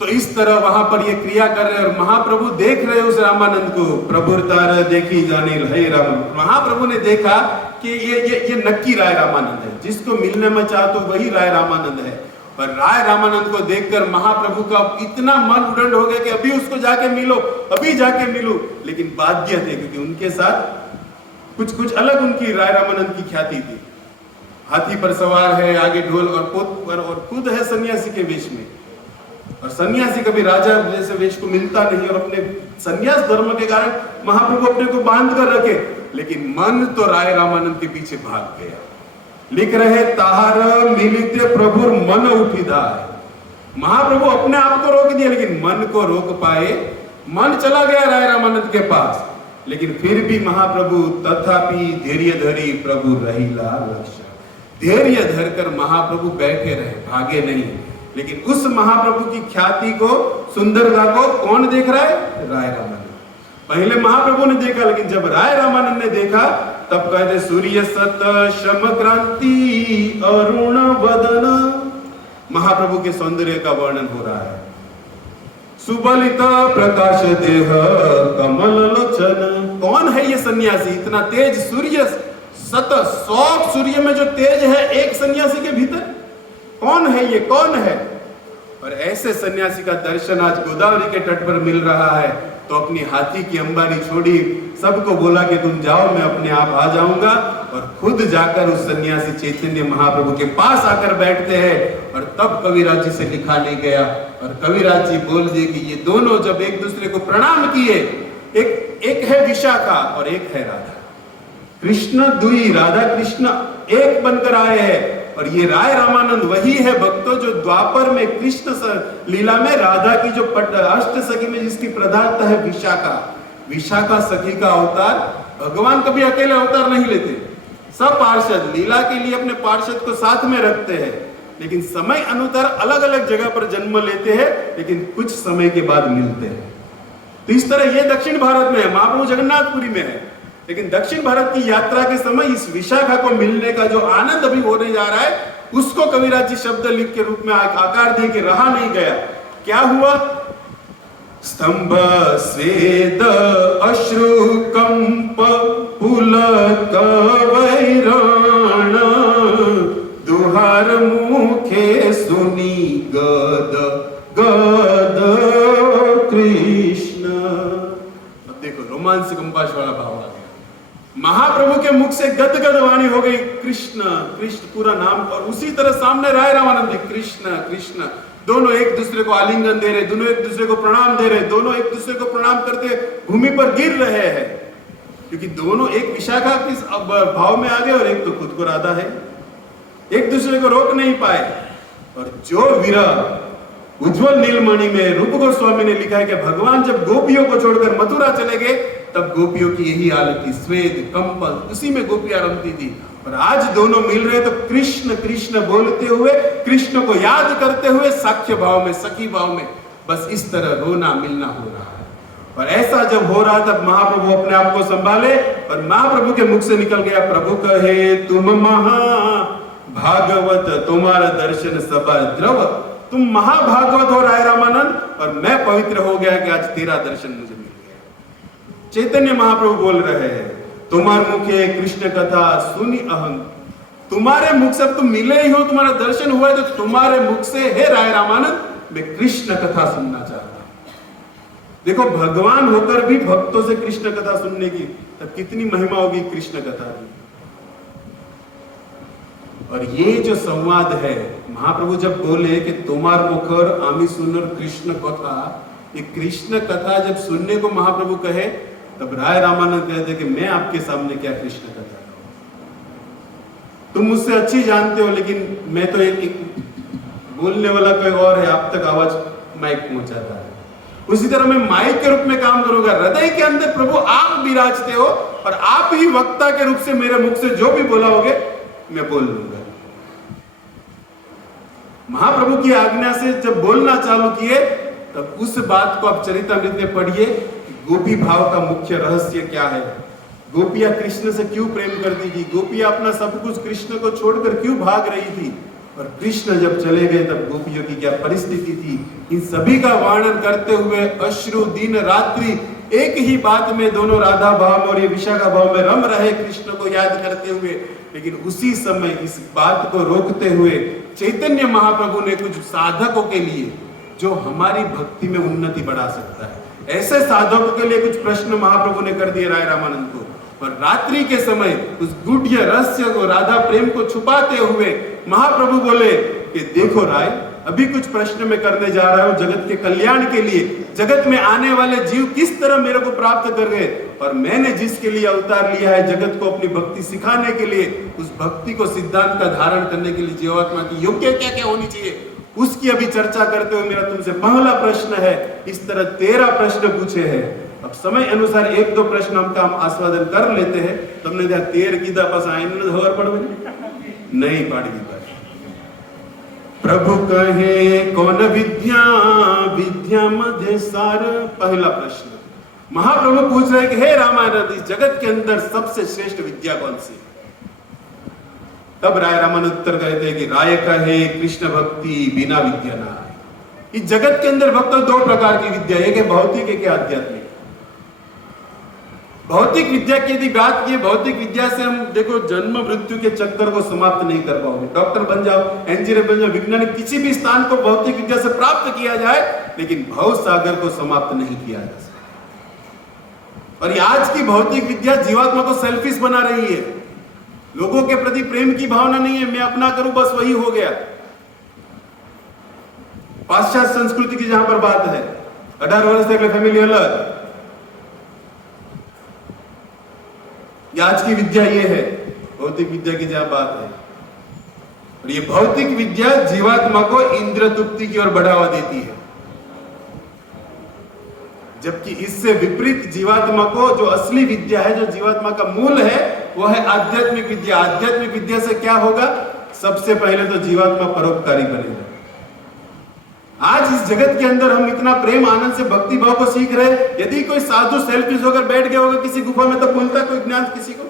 तो इस तरह वहां पर ये क्रिया कर रहे, और महाप्रभु देख रहे उस रामानंद को। प्रभुतार देखी जाने हे राम, महाप्रभु ने देखा कि ये नक्की राय रामानंद है, जिसको मिलने में चाह तो वही राय रामानंद है। और राय रामानंद को देखकर महाप्रभु का इतना मन उड़ंड हो गया कि अभी उसको जाके मिलो, अभी जाके मिलो। लेकिन बाध्य थे, क्योंकि उनके साथ कुछ अलग उनकी राय रामानंद की ख्याति थी। हाथी पर सवार है, आगे ढोल और खुद है सन्यासी के वेश में। और सन्यासी कभी राजा जैसे वेश को मिलता नहीं, और अपने सन्यास धर्म के कारण महाप्रभु अपने को बांध कर रखे, लेकिन मन तो राय रामानंद के पीछे भाग गया। लिख रहे ताहार मिलिते प्रभु मन उठीदा। महाप्रभु अपने आप को रोक दिया, लेकिन मन को रोक पाए। मन चला गया राय रामानंद के पास, लेकिन फिर भी महाप्रभु तथापि धैर्य धरी प्रभु रहीला लक्ष्य। धैर्य धरकर महाप्रभु बैठे रहे, भागे नहीं। लेकिन उस महाप्रभु की ख्याति को, सुंदरता को कौन देख रहा है? राय रामानंद। पहले महाप्रभु ने देखा, लेकिन जब राय रामानंद ने देखा तब कहते सूर्य सत शम क्रांति अरुण वदन। महाप्रभु के सौंदर्य का वर्णन हो रहा है। सुबलित प्रकाश देह कमल लोचन। कौन है ये सन्यासी? इतना तेज सूर्य, सत 100 सूर्य में जो तेज है एक सन्यासी के भीतर, कौन है ये? कौन है? और ऐसे सन्यासी का दर्शन आज गोदावरी के तट पर मिल रहा है, तो अपनी हाथी की अंबारी छोड़ी, सबको बोला कि तुम जाओ, मैं अपने आप आ जाऊंगा। और खुद जाकर उस सन्यासी चैतन्य महाप्रभु के पास आकर बैठते हैं। और तब कविराज जी से लिखा नहीं गया, और कविराज जी बोल दिए कि ये दोनों जब एक दूसरे को प्रणाम किए, एक है विशाखा और एक है राधा। कृष्ण दुई, राधा कृष्ण एक बनकर आए हैं। और ये राय रामानंद वही है भक्तों जो द्वापर में कृष्ण लीला में राधा की जो अष्ट सखी में जिसकी प्रधानता है विशाखा। विशाखा सखी का अवतार, भगवान कभी अकेले अवतार नहीं लेते, सब पार्षद लीला के लिए अपने पार्षद को साथ में रखते हैं, लेकिन समय अनुसार अलग अलग जगह पर जन्म लेते हैं, लेकिन कुछ समय के बाद मिलते हैं। तो इस तरह ये दक्षिण भारत में है, महाप्रभु जगन्नाथपुरी में है, लेकिन दक्षिण भारत की यात्रा के समय इस विशाखा को मिलने का जो आनंद अभी होने जा रहा है, उसको कविराज जी शब्द लिख के रूप में आकार दे के रहा नहीं गया। क्या हुआ? स्तंभ स्वेद अश्रु कंप पुलक वैराण दुहार मुखे सुनी गद गद कृष्ण। अब देखो रोमांस कंपास वाला भाव आ गया। महाप्रभु के मुख से गदगद वाणी हो गई, कृष्ण कृष्ण पूरा नाम। और उसी तरह सामने राय रामानंद जी, कृष्ण कृष्ण, दोनों एक दूसरे को आलिंगन दे रहे, दोनों एक दूसरे को प्रणाम दे रहे, दोनों एक दूसरे को प्रणाम करते भूमि पर गिर रहे हैं, क्योंकि दोनों एक विशाखा किस भाव में आ गए और एक तो खुद को राधा है, एक दूसरे को रोक नहीं पाए। और जो विरह उज्जवल नीलमणि में रूप गोस्वामी ने लिखा है कि भगवान जब गोपियों को छोड़कर मथुरा चले गए तब गोपियों की यही हालत थी, स्वेद कंबल उसी में गोपियां रमती थी। और आज दोनों मिल रहे तो कृष्ण कृष्ण बोलते हुए, कृष्ण को याद करते हुए, साख्य भाव में, सखी भाव में, बस इस तरह रोना मिलना हो रहा है। और ऐसा जब हो रहा तब महाप्रभु अपने आप को संभाले और महाप्रभु के मुख से निकल गया, प्रभु कहे तुम महा भागवत, तुम्हारा दर्शन सबा द्रव, तुम महाभागवत हो राय रामानंद, और मैं पवित्र हो गया कि आज तेरा दर्शन मुझे मिल गया। चैतन्य महाप्रभु बोल रहे हैं, तुम्हारे मुखे कृष्ण कथा सुनी अहं, तुम्हारे मुख से तुम मिले ही हो, तुम्हारा दर्शन हुआ है, तो तुम्हारे मुख से हे राय रामानंद मैं कृष्ण कथा सुनना चाहता हूं। देखो भगवान होकर भी भक्तों से कृष्ण कथा सुनने की तब कितनी महिमा होगी कृष्ण कथा की। और ये जो संवाद है, महाप्रभु जब बोले कि तुम्हार मुखर आमी सुनर कृष्ण कथा, ये कृष्ण कथा जब सुनने को महाप्रभु कहे तब राय रामानंद कहते कि मैं आपके सामने क्या कृष्ण कथा कहूं, तुम मुझसे अच्छी जानते हो, लेकिन मैं तो एक बोलने वाला कोई और है, आप तक आवाज माइक पहुंचाता है। उसी तरह मैं माइक के रूप में काम करूंगा, हृदय के अंदर प्रभु आप विराजते हो और आप ही वक्ता के रूप से मेरे मुख से जो भी बोला होगे मैं बोल लूंगा। महाप्रभु की आज्ञा से जब बोलना चालू किए तब उस बात को आप चरितामृत में पढ़िए, गोपी भाव का मुख्य रहस्य क्या है, गोपियां कृष्ण से क्यों प्रेम करती थी, गोपियां अपना सब कुछ कृष्ण को छोड़कर क्यों भाग रही थी, और कृष्ण जब चले गए तब गोपियों की क्या परिस्थिति थी। इन सभी का वर्णन करते हुए अश्रु दिन रात्रि एक ही बात में दोनों राधा भाव और ये विशाखा भाव में रम रहे, कृष्ण को याद करते हुए। लेकिन उसी समय इस बात को रोकते हुए चैतन्य महाप्रभु ने कुछ साधकों के लिए जो हमारी भक्ति में उन्नति बढ़ा सकता है, ऐसे साधकों के लिए कुछ प्रश्न महाप्रभु ने कर दिए राय रामानंद को। और रात्रि के समय उस गुह्य रहस्य को, राधा प्रेम को छुपाते हुए महाप्रभु बोले कि देखो राय, अभी कुछ प्रश्न मैं करने जा रहा हूं जगत के कल्याण के लिए, जगत में आने वाले जीव किस तरह मेरे को प्राप्त कर गए, और मैंने जिसके लिए अवतार लिया है जगत को अपनी भक्ति सिखाने के लिए, उस भक्ति को सिद्धांत का धारण करने के लिए जीवात्मा की योग्य क्या क्या होनी चाहिए, उसकी अभी चर्चा करते हुए मेरा तुमसे पहला प्रश्न है। इस तरह 13 प्रश्न पूछे हैं। अब समय अनुसार एक दो प्रश्न हम आस्वादन कर लेते हैं। तुमने देखा 13 की दफा नहीं पढ़ दी। प्रभु कहे कौन विद्या, विद्या मध्य सार। पहला प्रश्न महाप्रभु पूछ रहे कि हे रामानंद, इस जगत के अंदर सबसे श्रेष्ठ विद्या कौन सी? तब राय रामानंद उत्तर कहते हैं कि राय कहे कृष्ण भक्ति बिना विद्या ना आए। इस जगत के अंदर भक्त 2 प्रकार की विद्या, एक है भौतिक, एक है आध्यात्मिक। भौतिक विद्या की यदि बात की, भौतिक विद्या से हम देखो जन्म मृत्यु के चक्कर को समाप्त नहीं कर पाओगे। डॉक्टर बन जाओ, इंजीनियर बन जाओ, वैज्ञानिक, किसी भी स्थान को भौतिक विद्या से प्राप्त किया जाए, लेकिन भव सागर को समाप्त नहीं किया जा सकता। और ये आज की भौतिक विद्या जीवात्मा को सेल्फिश बना रही है, लोगों के प्रति प्रेम की भावना नहीं है, मैं अपना करूं बस वही हो गया। पाश्चात्य संस्कृति की जहां पर बात है 18 वर्ष तक फैमिली अलग, आज की विद्या ये है भौतिक विद्या की जहां बात है। और ये भौतिक विद्या जीवात्मा को इंद्र तृप्ति की ओर बढ़ावा देती है, जबकि इससे विपरीत जीवात्मा को जो असली विद्या है, जो जीवात्मा का मूल है, वो है आध्यात्मिक विद्या। आध्यात्मिक विद्या से क्या होगा? सबसे पहले तो जीवात्मा परोपकारी बनेगा। आज इस जगत के अंदर हम इतना प्रेम आनंद से भक्ति भाव को सीख रहे हैं, यदि कोई साधु सेल्फिश होकर बैठ गया होगा किसी गुफा में, तो बोलता कोई ज्ञान किसी को?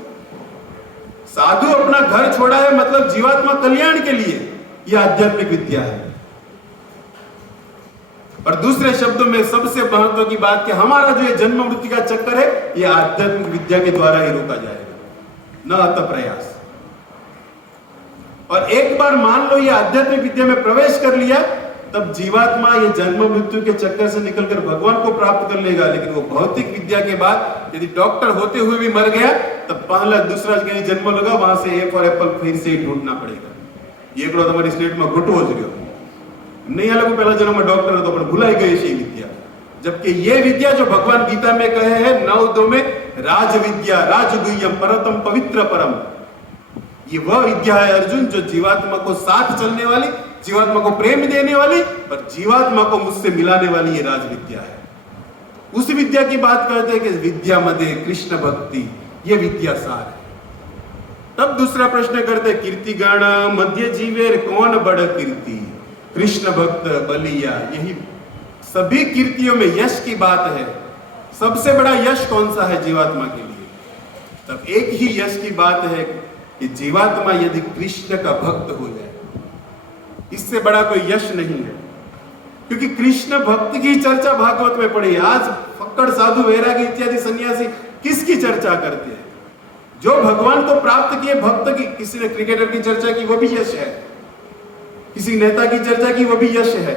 साधु अपना घर छोड़ा है, मतलब जीवात्मा कल्याण के लिए, यह आध्यात्मिक विद्या है। और दूसरे शब्दों में सबसे महत्व की बात कि हमारा जो ये जन्म मृत्यु का चक्कर है, यह आध्यात्मिक विद्या के द्वारा ही रोका जाएगा, न अत प्रयास। और एक बार मान लो ये आध्यात्मिक विद्या में प्रवेश कर लिया, तब जीवात्मा ये जन्म मृत्यु के चक्कर से निकलकर भगवान को प्राप्त कर लेगा। लेकिन वो भौतिक विद्या के बाद यदि डॉक्टर होते हुए भी मर गया, तब पहला दूसरा कहीं जन्म लगा, वहां से ए फॉर एप्पल फिर से ढूंढना पड़ेगा। ये करो तुम्हारी स्टेट में घुट हो गयो नहीं अलग पहला जन्म में डॉक्टर तो भुलाई गई से विद्या। जबकि ये विद्या जो भगवान गीता में कहे हैं 9:2 में, राज विद्या राजगुह्यम परतम पवित्र परम, ये वह विद्या है अर्जुन जो जीवात्मा को साथ चलने वाली, जीवात्मा को प्रेम देने वाली और जीवात्मा को मुझसे मिलाने वाली ये राज विद्या है। उस विद्या की बात करते हैं कि विद्या मदे कृष्ण भक्ति, ये विद्या सार है। तब दूसरा प्रश्न करते कीर्ति गण मध्य जीवेर कौन बड़ कीर्ति, कृष्ण भक्त बलिया। यही सभी कीर्तियों में यश की बात है। सबसे बड़ा यश कौन सा है जीवात्मा के लिए? तब एक ही यश की बात है कि जीवात्मा यदि कृष्ण का भक्त हो जाए, इससे बड़ा कोई यश नहीं है। क्योंकि कृष्ण भक्त की चर्चा भागवत में पड़ी। आज फक्कड़ साधु वैरागी इत्यादि सन्यासी किसकी चर्चा करते हैं? जो भगवान को प्राप्त किए भक्त की। किसी ने क्रिकेटर की चर्चा की, वो भी यश है। किसी नेता की चर्चा की, वो भी यश है।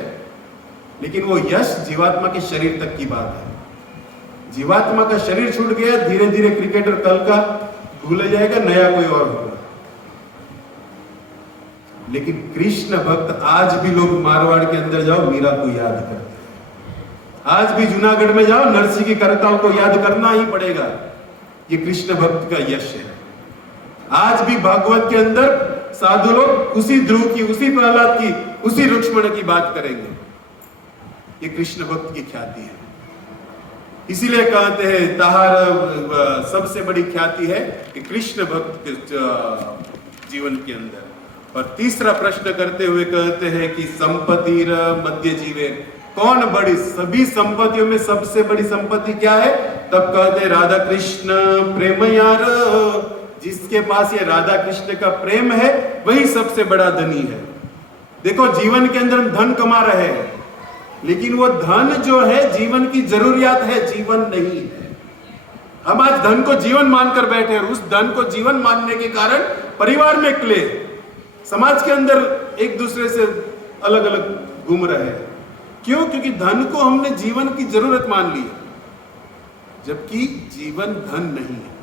लेकिन वो यश जीवात्मा के शरीर तक की बात है। जीवात्मा का शरीर छूट गया, धीरे धीरे क्रिकेटर कल का भूल जाएगा, नया कोई और होगा। लेकिन कृष्ण भक्त आज भी लोग मारवाड़ के अंदर जाओ मीरा को याद करते हैं। आज भी जूनागढ़ में जाओ नरसिंह की कविताओं को याद करना ही पड़ेगा। ये कृष्ण भक्त का यश है। आज भी भागवत के अंदर साधु लोग उसी ध्रुव की, उसी प्रहलाद की, उसी रुक्ष्मण की बात करेंगे। ये कृष्ण भक्त की ख्याति है। इसीलिए कहते हैं तहार सबसे बड़ी ख्याति है कि कृष्ण भक्त के जीवन के अंदर। और तीसरा प्रश्न करते हुए कहते हैं कि संपत्ति मध्य जीवे कौन बड़ी, सभी संपत्तियों में सबसे बड़ी संपत्ति क्या है? तब कहते हैं राधा कृष्ण प्रेम यार, जिसके पास ये राधा कृष्ण का प्रेम है वही सबसे बड़ा धनी है। देखो जीवन के अंदर हम धन कमा रहे हैं, लेकिन वो धन जो है जीवन की जरूरियात है, जीवन नहीं है। हम आज धन को जीवन मानकर बैठे हैं। उस धन को जीवन मानने के कारण परिवार में क्लेश, समाज के अंदर एक दूसरे से अलग अलग घूम रहे हैं। क्यों? क्योंकि धन को हमने जीवन की जरूरत मान ली है, जबकि जीवन धन नहीं है।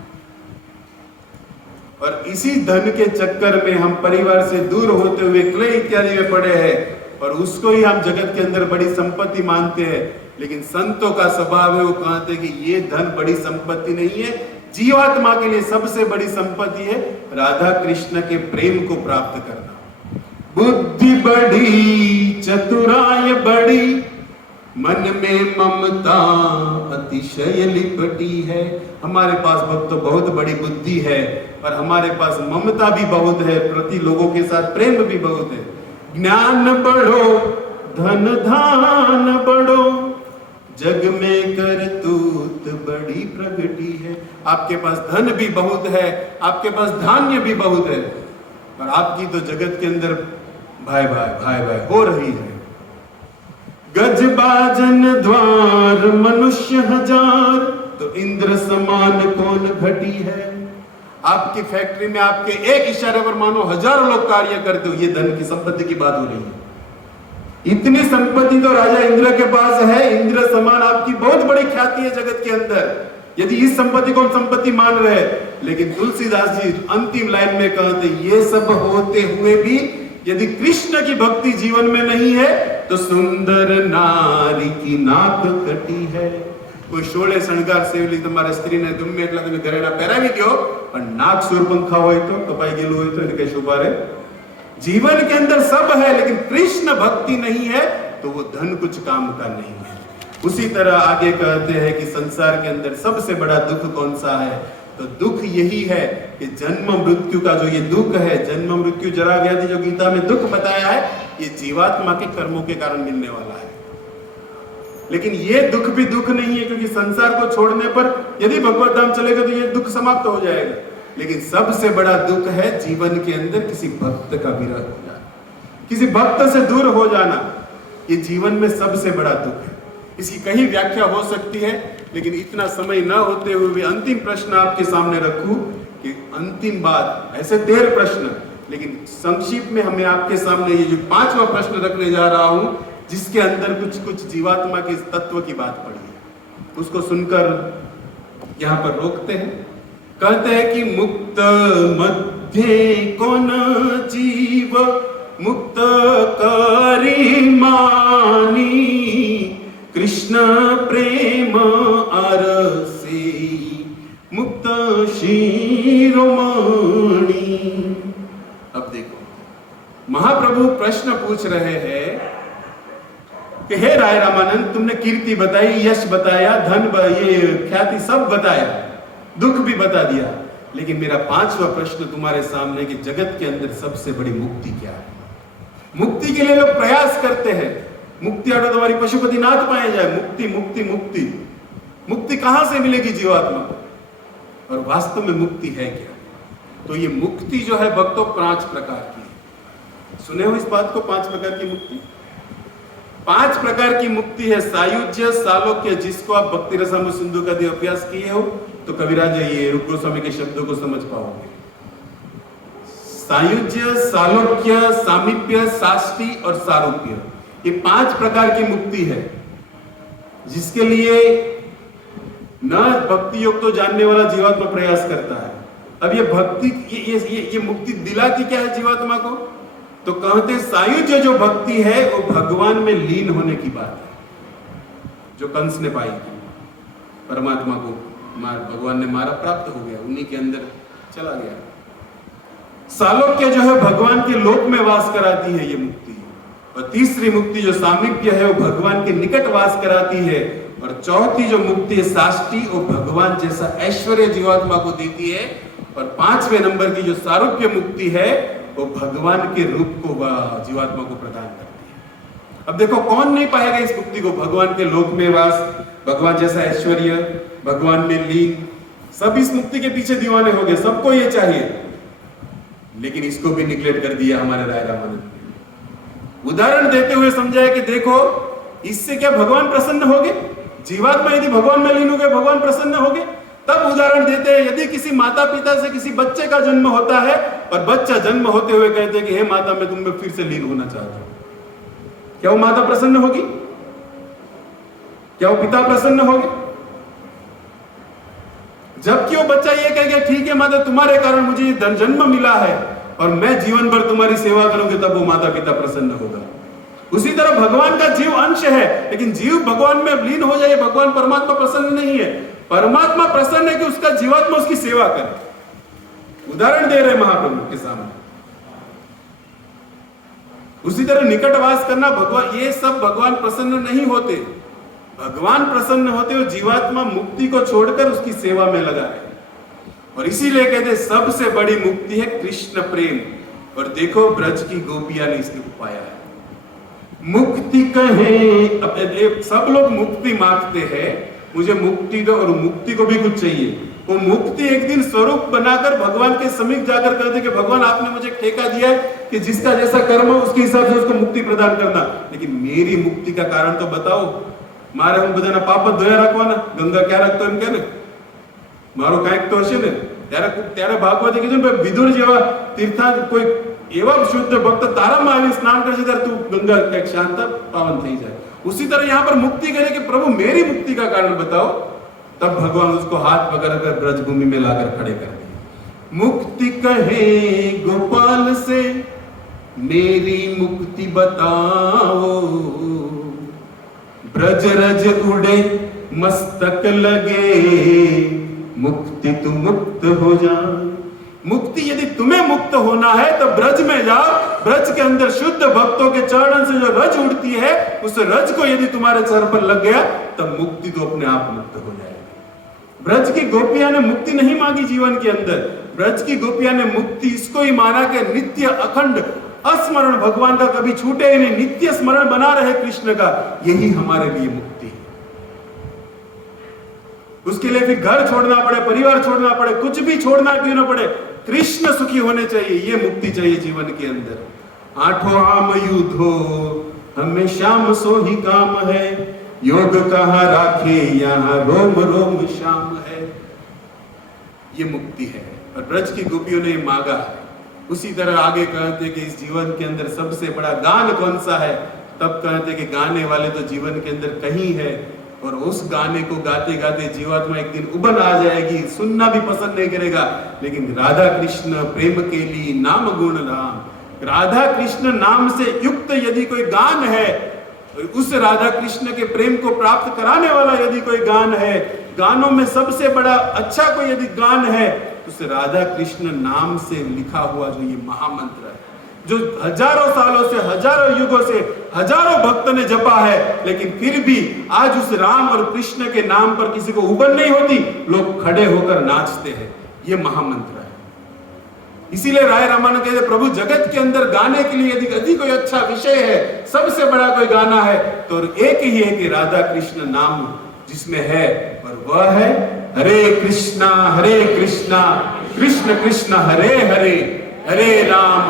और इसी धन के चक्कर में हम परिवार से दूर होते हुए क्ले इत्यादि में पड़े हैं और उसको ही हम जगत के अंदर बड़ी संपत्ति मानते हैं। लेकिन संतों का स्वभाव है, वो कहते हैं कि ये धन बड़ी संपत्ति नहीं है। जीवात्मा के लिए सबसे बड़ी संपत्ति है राधा कृष्ण के प्रेम को प्राप्त करना। बुद्धि बड़ी चतुराई बड़ी, मन में ममता अतिशय लिपटी है। हमारे पास भक्तों बहुत बड़ी बुद्धि है और हमारे पास ममता भी बहुत है, प्रति लोगों के साथ प्रेम भी बहुत है। ज्ञान बढ़ो धन धान बढ़ो, जग में करतूत बड़ी प्रगति है। आपके पास धन भी बहुत है, आपके पास धान्य भी बहुत है, और आपकी तो जगत के अंदर भाई भाई भाई भाई हो रही है। गजबाजन द्वार मनुष्य हजार, तो इंद्र समान कौन घटी है। आपकी फैक्ट्री में आपके एक इशारे पर मानो हजारों लोग कार्य करते हो, ये धन की संपत्ति की बात हो रही है। इतनी संपत्ति तो राजा इंद्र के पास है, इंद्र समान आपकी बहुत बड़ी ख्याति है जगत के अंदर, यदि इस संपत्ति को हम संपत्ति मान रहे हैं। लेकिन तुलसीदास जी अंतिम लाइन में कहते ये सब होते हुए भी यदि कृष्ण की भक्ति जीवन में नहीं है तो सुंदर नारी की नाक कटी है। कोई शोले श्रृंगार सेवली तुम्हारे स्त्री ने गम्मे એટલા તમે ઘરેણા પહેરાવી દો પણ નાક સુરપંખા હોય તો કપાઈ ગયેલું હોય તો એને કઈ શોભા રહે। जीवन के अंदर सब है लेकिन कृष्ण भक्ति नहीं है तो वो धन कुछ काम का नहीं है। उसी तरह आगे कहते हैं कि संसार के अंदर सबसे बड़ा दुख कौन सा है, तो दुख यही है कि जन्म मृत्यु का जो ये दुख है, जन्म मृत्यु जरा व्याधि जो गीता में दुख बताया है, ये जीवात्मा के कर्मों के कारण मिलने वाला है। लेकिन ये दुख भी दुख नहीं है, क्योंकि संसार को छोड़ने पर यदि भगवत धाम चलेगा तो ये दुख समाप्त हो जाएगा। लेकिन सबसे बड़ा दुख है जीवन के अंदर किसी भक्त का विरह हो जाना, किसी भक्त से दूर हो जाना। ये जीवन में सबसे बड़ा दुख है। इसकी कहीं व्याख्या हो सकती है, लेकिन इतना समय न होते हुए भी अंतिम प्रश्न आपके सामने रखूं कि अंतिम बात, ऐसे 13 प्रश्न, लेकिन संक्षिप्त में हमें आपके सामने ये जो 5वां प्रश्न रखने जा रहा हूं जिसके अंदर कुछ कुछ जीवात्मा के तत्व की बात पड़ी है, उसको सुनकर यहां पर रोकते हैं। कहते हैं कि मुक्त मध्य कौन जीव मुक्त करी मानी, कृष्ण प्रेम अरसे मुक्त शिरोमणि। अब देखो, महाप्रभु प्रश्न पूछ रहे हैं कि हे राय रामानंद, तुमने कीर्ति बताई, यश बताया, धन ये ख्याति सब बताया, दुख भी बता दिया, लेकिन मेरा 5वां प्रश्न तुम्हारे सामने कि जगत के अंदर सबसे बड़ी मुक्ति क्या है? मुक्ति के लिए लोग प्रयास करते हैं, मुक्ति आटो तुम्हारी पशुपतिनाथ पाए जाए, मुक्ति मुक्ति मुक्ति। मुक्ति कहां से मिलेगी जीवात्मा को, और वास्तव में मुक्ति है क्या? तो ये मुक्ति जो है भक्तों 5 प्रकार की है। सुने हो इस बात को, 5 प्रकार की मुक्ति? 5 प्रकार की मुक्ति है। सायुज्य, सालोक्य, जिसको आप भक्ति रसामृत सिंधु का भी अभ्यास किए हो तो कविराज ये रूप गोस्वामी के शब्दों को समझ पाओगे। सायुज्य, सालोक्य, सामीप्य, साष्टी और सारूप्य, ये 5 प्रकार की मुक्ति है, जिसके लिए न भक्ति योग तो जानने वाला जीवात्मा प्रयास करता है। अब ये भक्ति ये मुक्ति दिलाती क्या है जीवात्मा को? तो कहते सायुज्य जो भक्ति है वो भगवान में लीन होने की बात है, जो कंस ने पाई थी। परमात्मा को भगवान ने मारा, प्राप्त हो गया, उन्हीं के अंदर चला गया। सालोक्य जो है भगवान के लोक में वास कराती है ये मुक्ति। और तीसरी मुक्ति जो सामीप्य है वो भगवान के निकट वास कराती है। और चौथी जो मुक्ति है साष्टी, वो भगवान जैसा ऐश्वर्य जीवात्मा को देती है। और 5वें नंबर की जो सारूप्य मुक्ति है वो भगवान के रूप को जीवात्मा को प्रदान करती है। अब देखो, कौन नहीं पाएगा इस मुक्ति को? भगवान के लोक में वास, भगवान जैसा ऐश्वर्य, भगवान में लीन, सब इस मुक्ति के पीछे दीवाने हो गए, सबको ये चाहिए। लेकिन इसको भी निग्लेक्ट कर दिया हमारे राय रामानंद। उदाहरण देते हुए समझाया कि देखो, इससे क्या भगवान प्रसन्न होंगे? जीवात्मा यदि भगवान में लीन हो गए, भगवान प्रसन्न होंगे? तब उदाहरण देते हैं, यदि किसी माता पिता से किसी बच्चे का जन्म होता है और बच्चा जन्म होते हुए कहते हैं कि हे माता, मैं तुम में फिर से लीन होना चाहता हूं, क्या वो माता प्रसन्न होगी? क्या वो पिता प्रसन्न होंगे? जबकि वो बच्चा ये कहेगा ठीक है माता, तुम्हारे कारण मुझे ये जन्म मिला है और मैं जीवन भर तुम्हारी सेवा करूंगी, तब वो माता पिता प्रसन्न होगा। उसी तरह भगवान का जीव अंश है, लेकिन जीव भगवान में लीन हो जाए, भगवान परमात्मा प्रसन्न नहीं है। परमात्मा प्रसन्न है कि उसका जीवात्मा उसकी सेवा करे। उदाहरण दे रहे महाप्रभु के सामने। उसी तरह निकटवास करना, भगवान, ये सब भगवान प्रसन्न नहीं होते। भगवान प्रसन्न होते हो जीवात्मा मुक्ति को छोड़कर उसकी सेवा में लगा रहे। और इसीलिए कहते सबसे बड़ी मुक्ति है कृष्ण प्रेम। और देखो, ब्रज की गोपियां ने इसको पाया है। मुक्ति कहे, सब लोग मुक्ति मांगते हैं, मुझे मुक्ति दो, और मुक्ति को भी कुछ चाहिए। वो मुक्ति एक दिन स्वरूप बनाकर भगवान के समीप जाकर कहते कि भगवान, आपने मुझे ठेका दिया है कि जिसका जैसा कर्म हो उसके हिसाब से उसको मुक्ति प्रदान करना, लेकिन मेरी मुक्ति का कारण तो बताओ। मारे हम बधाना पाप धोया रखवाना, गंगा क्या रखतो एम के ने मारो कांઈક તો હશે ને। ત્યારે ભાગવતે કીધું ને, વિદુર જેવા તીર્થાંકર કોઈ એવા શુદ્ધ ભક્ત તારામાં આવી સ્નાન કરશે ત્યારે તું ગંગા કાંઈક શાંત પાવન થઈ જાય। उसी तरह यहाँ पर मुक्ति करे कि प्रभु मेरी मुक्ति का कारण बताओ, तब भगवान उसको हाथ पकड़कर ब्रजभूमि में लाकर खड़े कर दिए। मुक्ति कहे गोपाल से मेरी मुक्ति बताओ, ब्रज रज उड़े मस्तक लगे, मुक्ति तू मुक्त हो जा। मुक्ति यदि तुम्हें मुक्त होना है तो ब्रज में जाओ। ब्रज के अंदर शुद्ध भक्तों के चरणों से जो रज उड़ती है, उस रज को यदि तुम्हारे सर पर लग गया तब मुक्ति तो अपने आप मुक्त हो जाएगी। ब्रज की गोपियां ने मुक्ति नहीं मांगी जीवन के अंदर। ब्रज की गोपियां ने मुक्ति इसको ही माना कि नित्य अखंड अस्मरण भगवान का कभी छूटे ही नहीं, नित्य स्मरण बना रहे कृष्ण का, यही हमारे लिए मुक्ति है। उसके लिए फिर घर छोड़ना पड़े, परिवार छोड़ना पड़े, कुछ भी छोड़ना क्यों ना पड़े, कृष्ण सुखी होने चाहिए, ये मुक्ति चाहिए जीवन के अंदर। आठों आम युद्धो हमें श्याम सो ही काम है, योग कहाँ राखे यहाँ रोम रोम श्याम है, ये मुक्ति है। और ब्रज की गोपियों ने मांगा है। उसी तरह आगे कहते कि इस जीवन के अंदर सबसे बड़ा गान कौन सा है? तब कहते कि गाने वाले तो जीवन के अंदर कहीं है, और उस गाने को गाते गाते जीवात्मा एक दिन उबन आ जाएगी, सुनना भी पसंद नहीं करेगा। लेकिन राधा कृष्ण प्रेम के लिए नाम गुण राम, राधा कृष्ण नाम से युक्त यदि कोई गान है, उस राधा कृष्ण के प्रेम को प्राप्त कराने वाला यदि कोई गान है, गानों में सबसे बड़ा अच्छा कोई यदि गान है, उस राधा कृष्ण नाम से लिखा हुआ जो ये महामंत्र है, जो हजारों सालों से, हजारों युगों से हजारों भक्त ने जपा है, लेकिन फिर भी आज उस राम और कृष्ण के नाम पर किसी को उबन नहीं होती, लोग खड़े होकर नाचते हैं। ये महामंत्र है। इसीलिए राय रामानंद कहते प्रभु जगत के अंदर गाने के लिए यदि कोई अच्छा विषय है, सबसे बड़ा कोई गाना है, तो एक ही है कि राधा कृष्ण नाम जिसमें है, और वह है हरे कृष्णा कृष्ण कृष्ण हरे हरे, हरे राम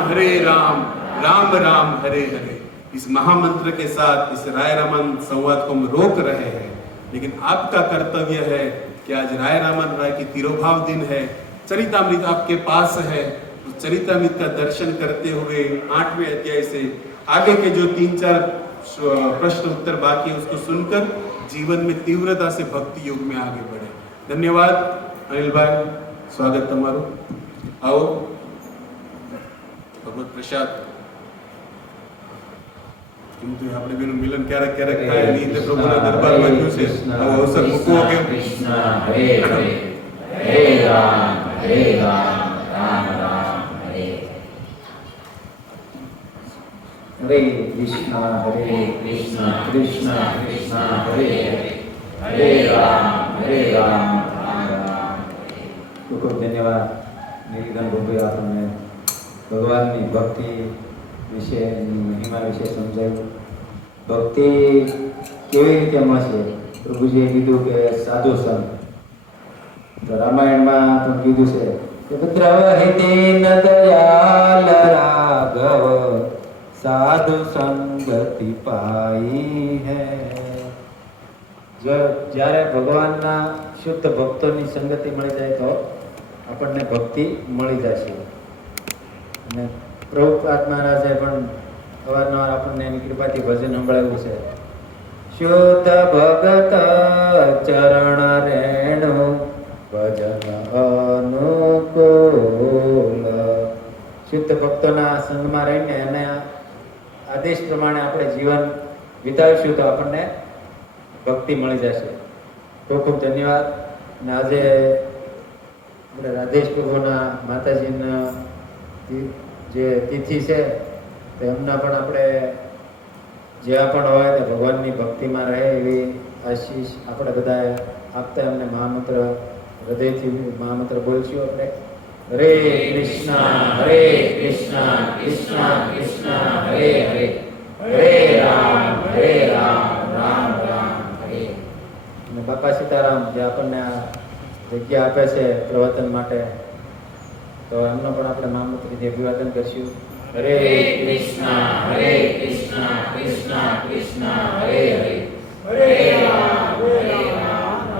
राम राम हरे हरे। इस महामंत्र के साथ इस राय रामानंद संवाद को हम रोक रहे हैं, लेकिन आपका कर्तव्य है कि आज राय रामानंद राय की तिरोभाव दिन है, चरितामृत आपके पास है, उस चरितामृत का दर्शन करते हुए 8वें अध्याय से आगे के जो 3-4 प्रश्न उत्तर बाकी है उसको सुनकर जीवन में तीव्रता से भक्ति योग में आगे बढ़े। धन्यवाद अनिल भाई, स्वागत तमारू। आओ ભગવત પ્રસાદ, કિંતુ આપણે બેનું મિલન ક્યારેક ક્યારેક થાય ની રીતે પ્રભુના દરબારમાં થયું છે, આવો અવસર મૂકવો કેમ? કૃષ્ણ હરે હરે, હરે રામ રામ રામ હરે હરે કૃષ્ણ કૃષ્ણ કૃષ્ણ હરે હરે, હરે રામ રામ રામ। ખૂબ ખૂબ ધન્યવાદ નિવેદન રૂપે આપણને ભગવાનની ભક્તિ વિશે, મહિમા વિશે સમજાવ્યું। ભક્તિ કેવી રીતે મળશે? પ્રભુજીએ કીધું કે સાધુ સંગ, તો રામાયણમાં પણ કીધું છે કે દ્રવહિતે ન દયાલ રાઘવ સાધુ સંગતિ પાઈ હૈ। જો જ્યારે ભગવાનના શુદ્ધ ભક્તોની સંગતિ મળી જાય તો આપણને ભક્તિ મળી જશે। અને પ્રભુપાદ મહારાજે પણ અવારનવાર આપણને એની કૃપાથી ભજન સંભળાવ્યું છે, શુદ્ધ ભગત ચરણ રેણુ ભજન અનુકૂલ। શુદ્ધ ભક્તોના સંગમાં રહીને એને આદેશ પ્રમાણે આપણે જીવન વિતાવીશું તો આપણને ભક્તિ મળી જશે। ખૂબ ખૂબ ધન્યવાદ। અને આજે આપણે રાધેશ પ્રભુના માતાજીના જે તિથિ છે તેમના પણ આપણે જ્યાં પણ હોય તે ભગવાનની ભક્તિમાં રહે એવી આશીષ આપણે બધાએ આપતા એમને મહામંત્ર હૃદયથી મહામંત્ર બોલશું આપણે। હરે કૃષ્ણ કૃષ્ણ કૃષ્ણ હરે હરે, હરે રામ રામ રામ હરે। અને બાપા સીતારામ જે આપણને આ જગ્યા આપે છે પ્રવચન માટે, તો એમનો પણ આપણે મહામંત્રીથી અભિવાદન કરશું। હરે કૃષ્ણ કૃષ્ણ કૃષ્ણ હરે હરે, હરે રામ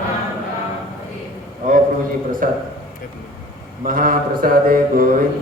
રામ રામ હરે। ઓ પ્રભુજી પ્રસાદ, મહાપ્રસાદે ગોવિંદ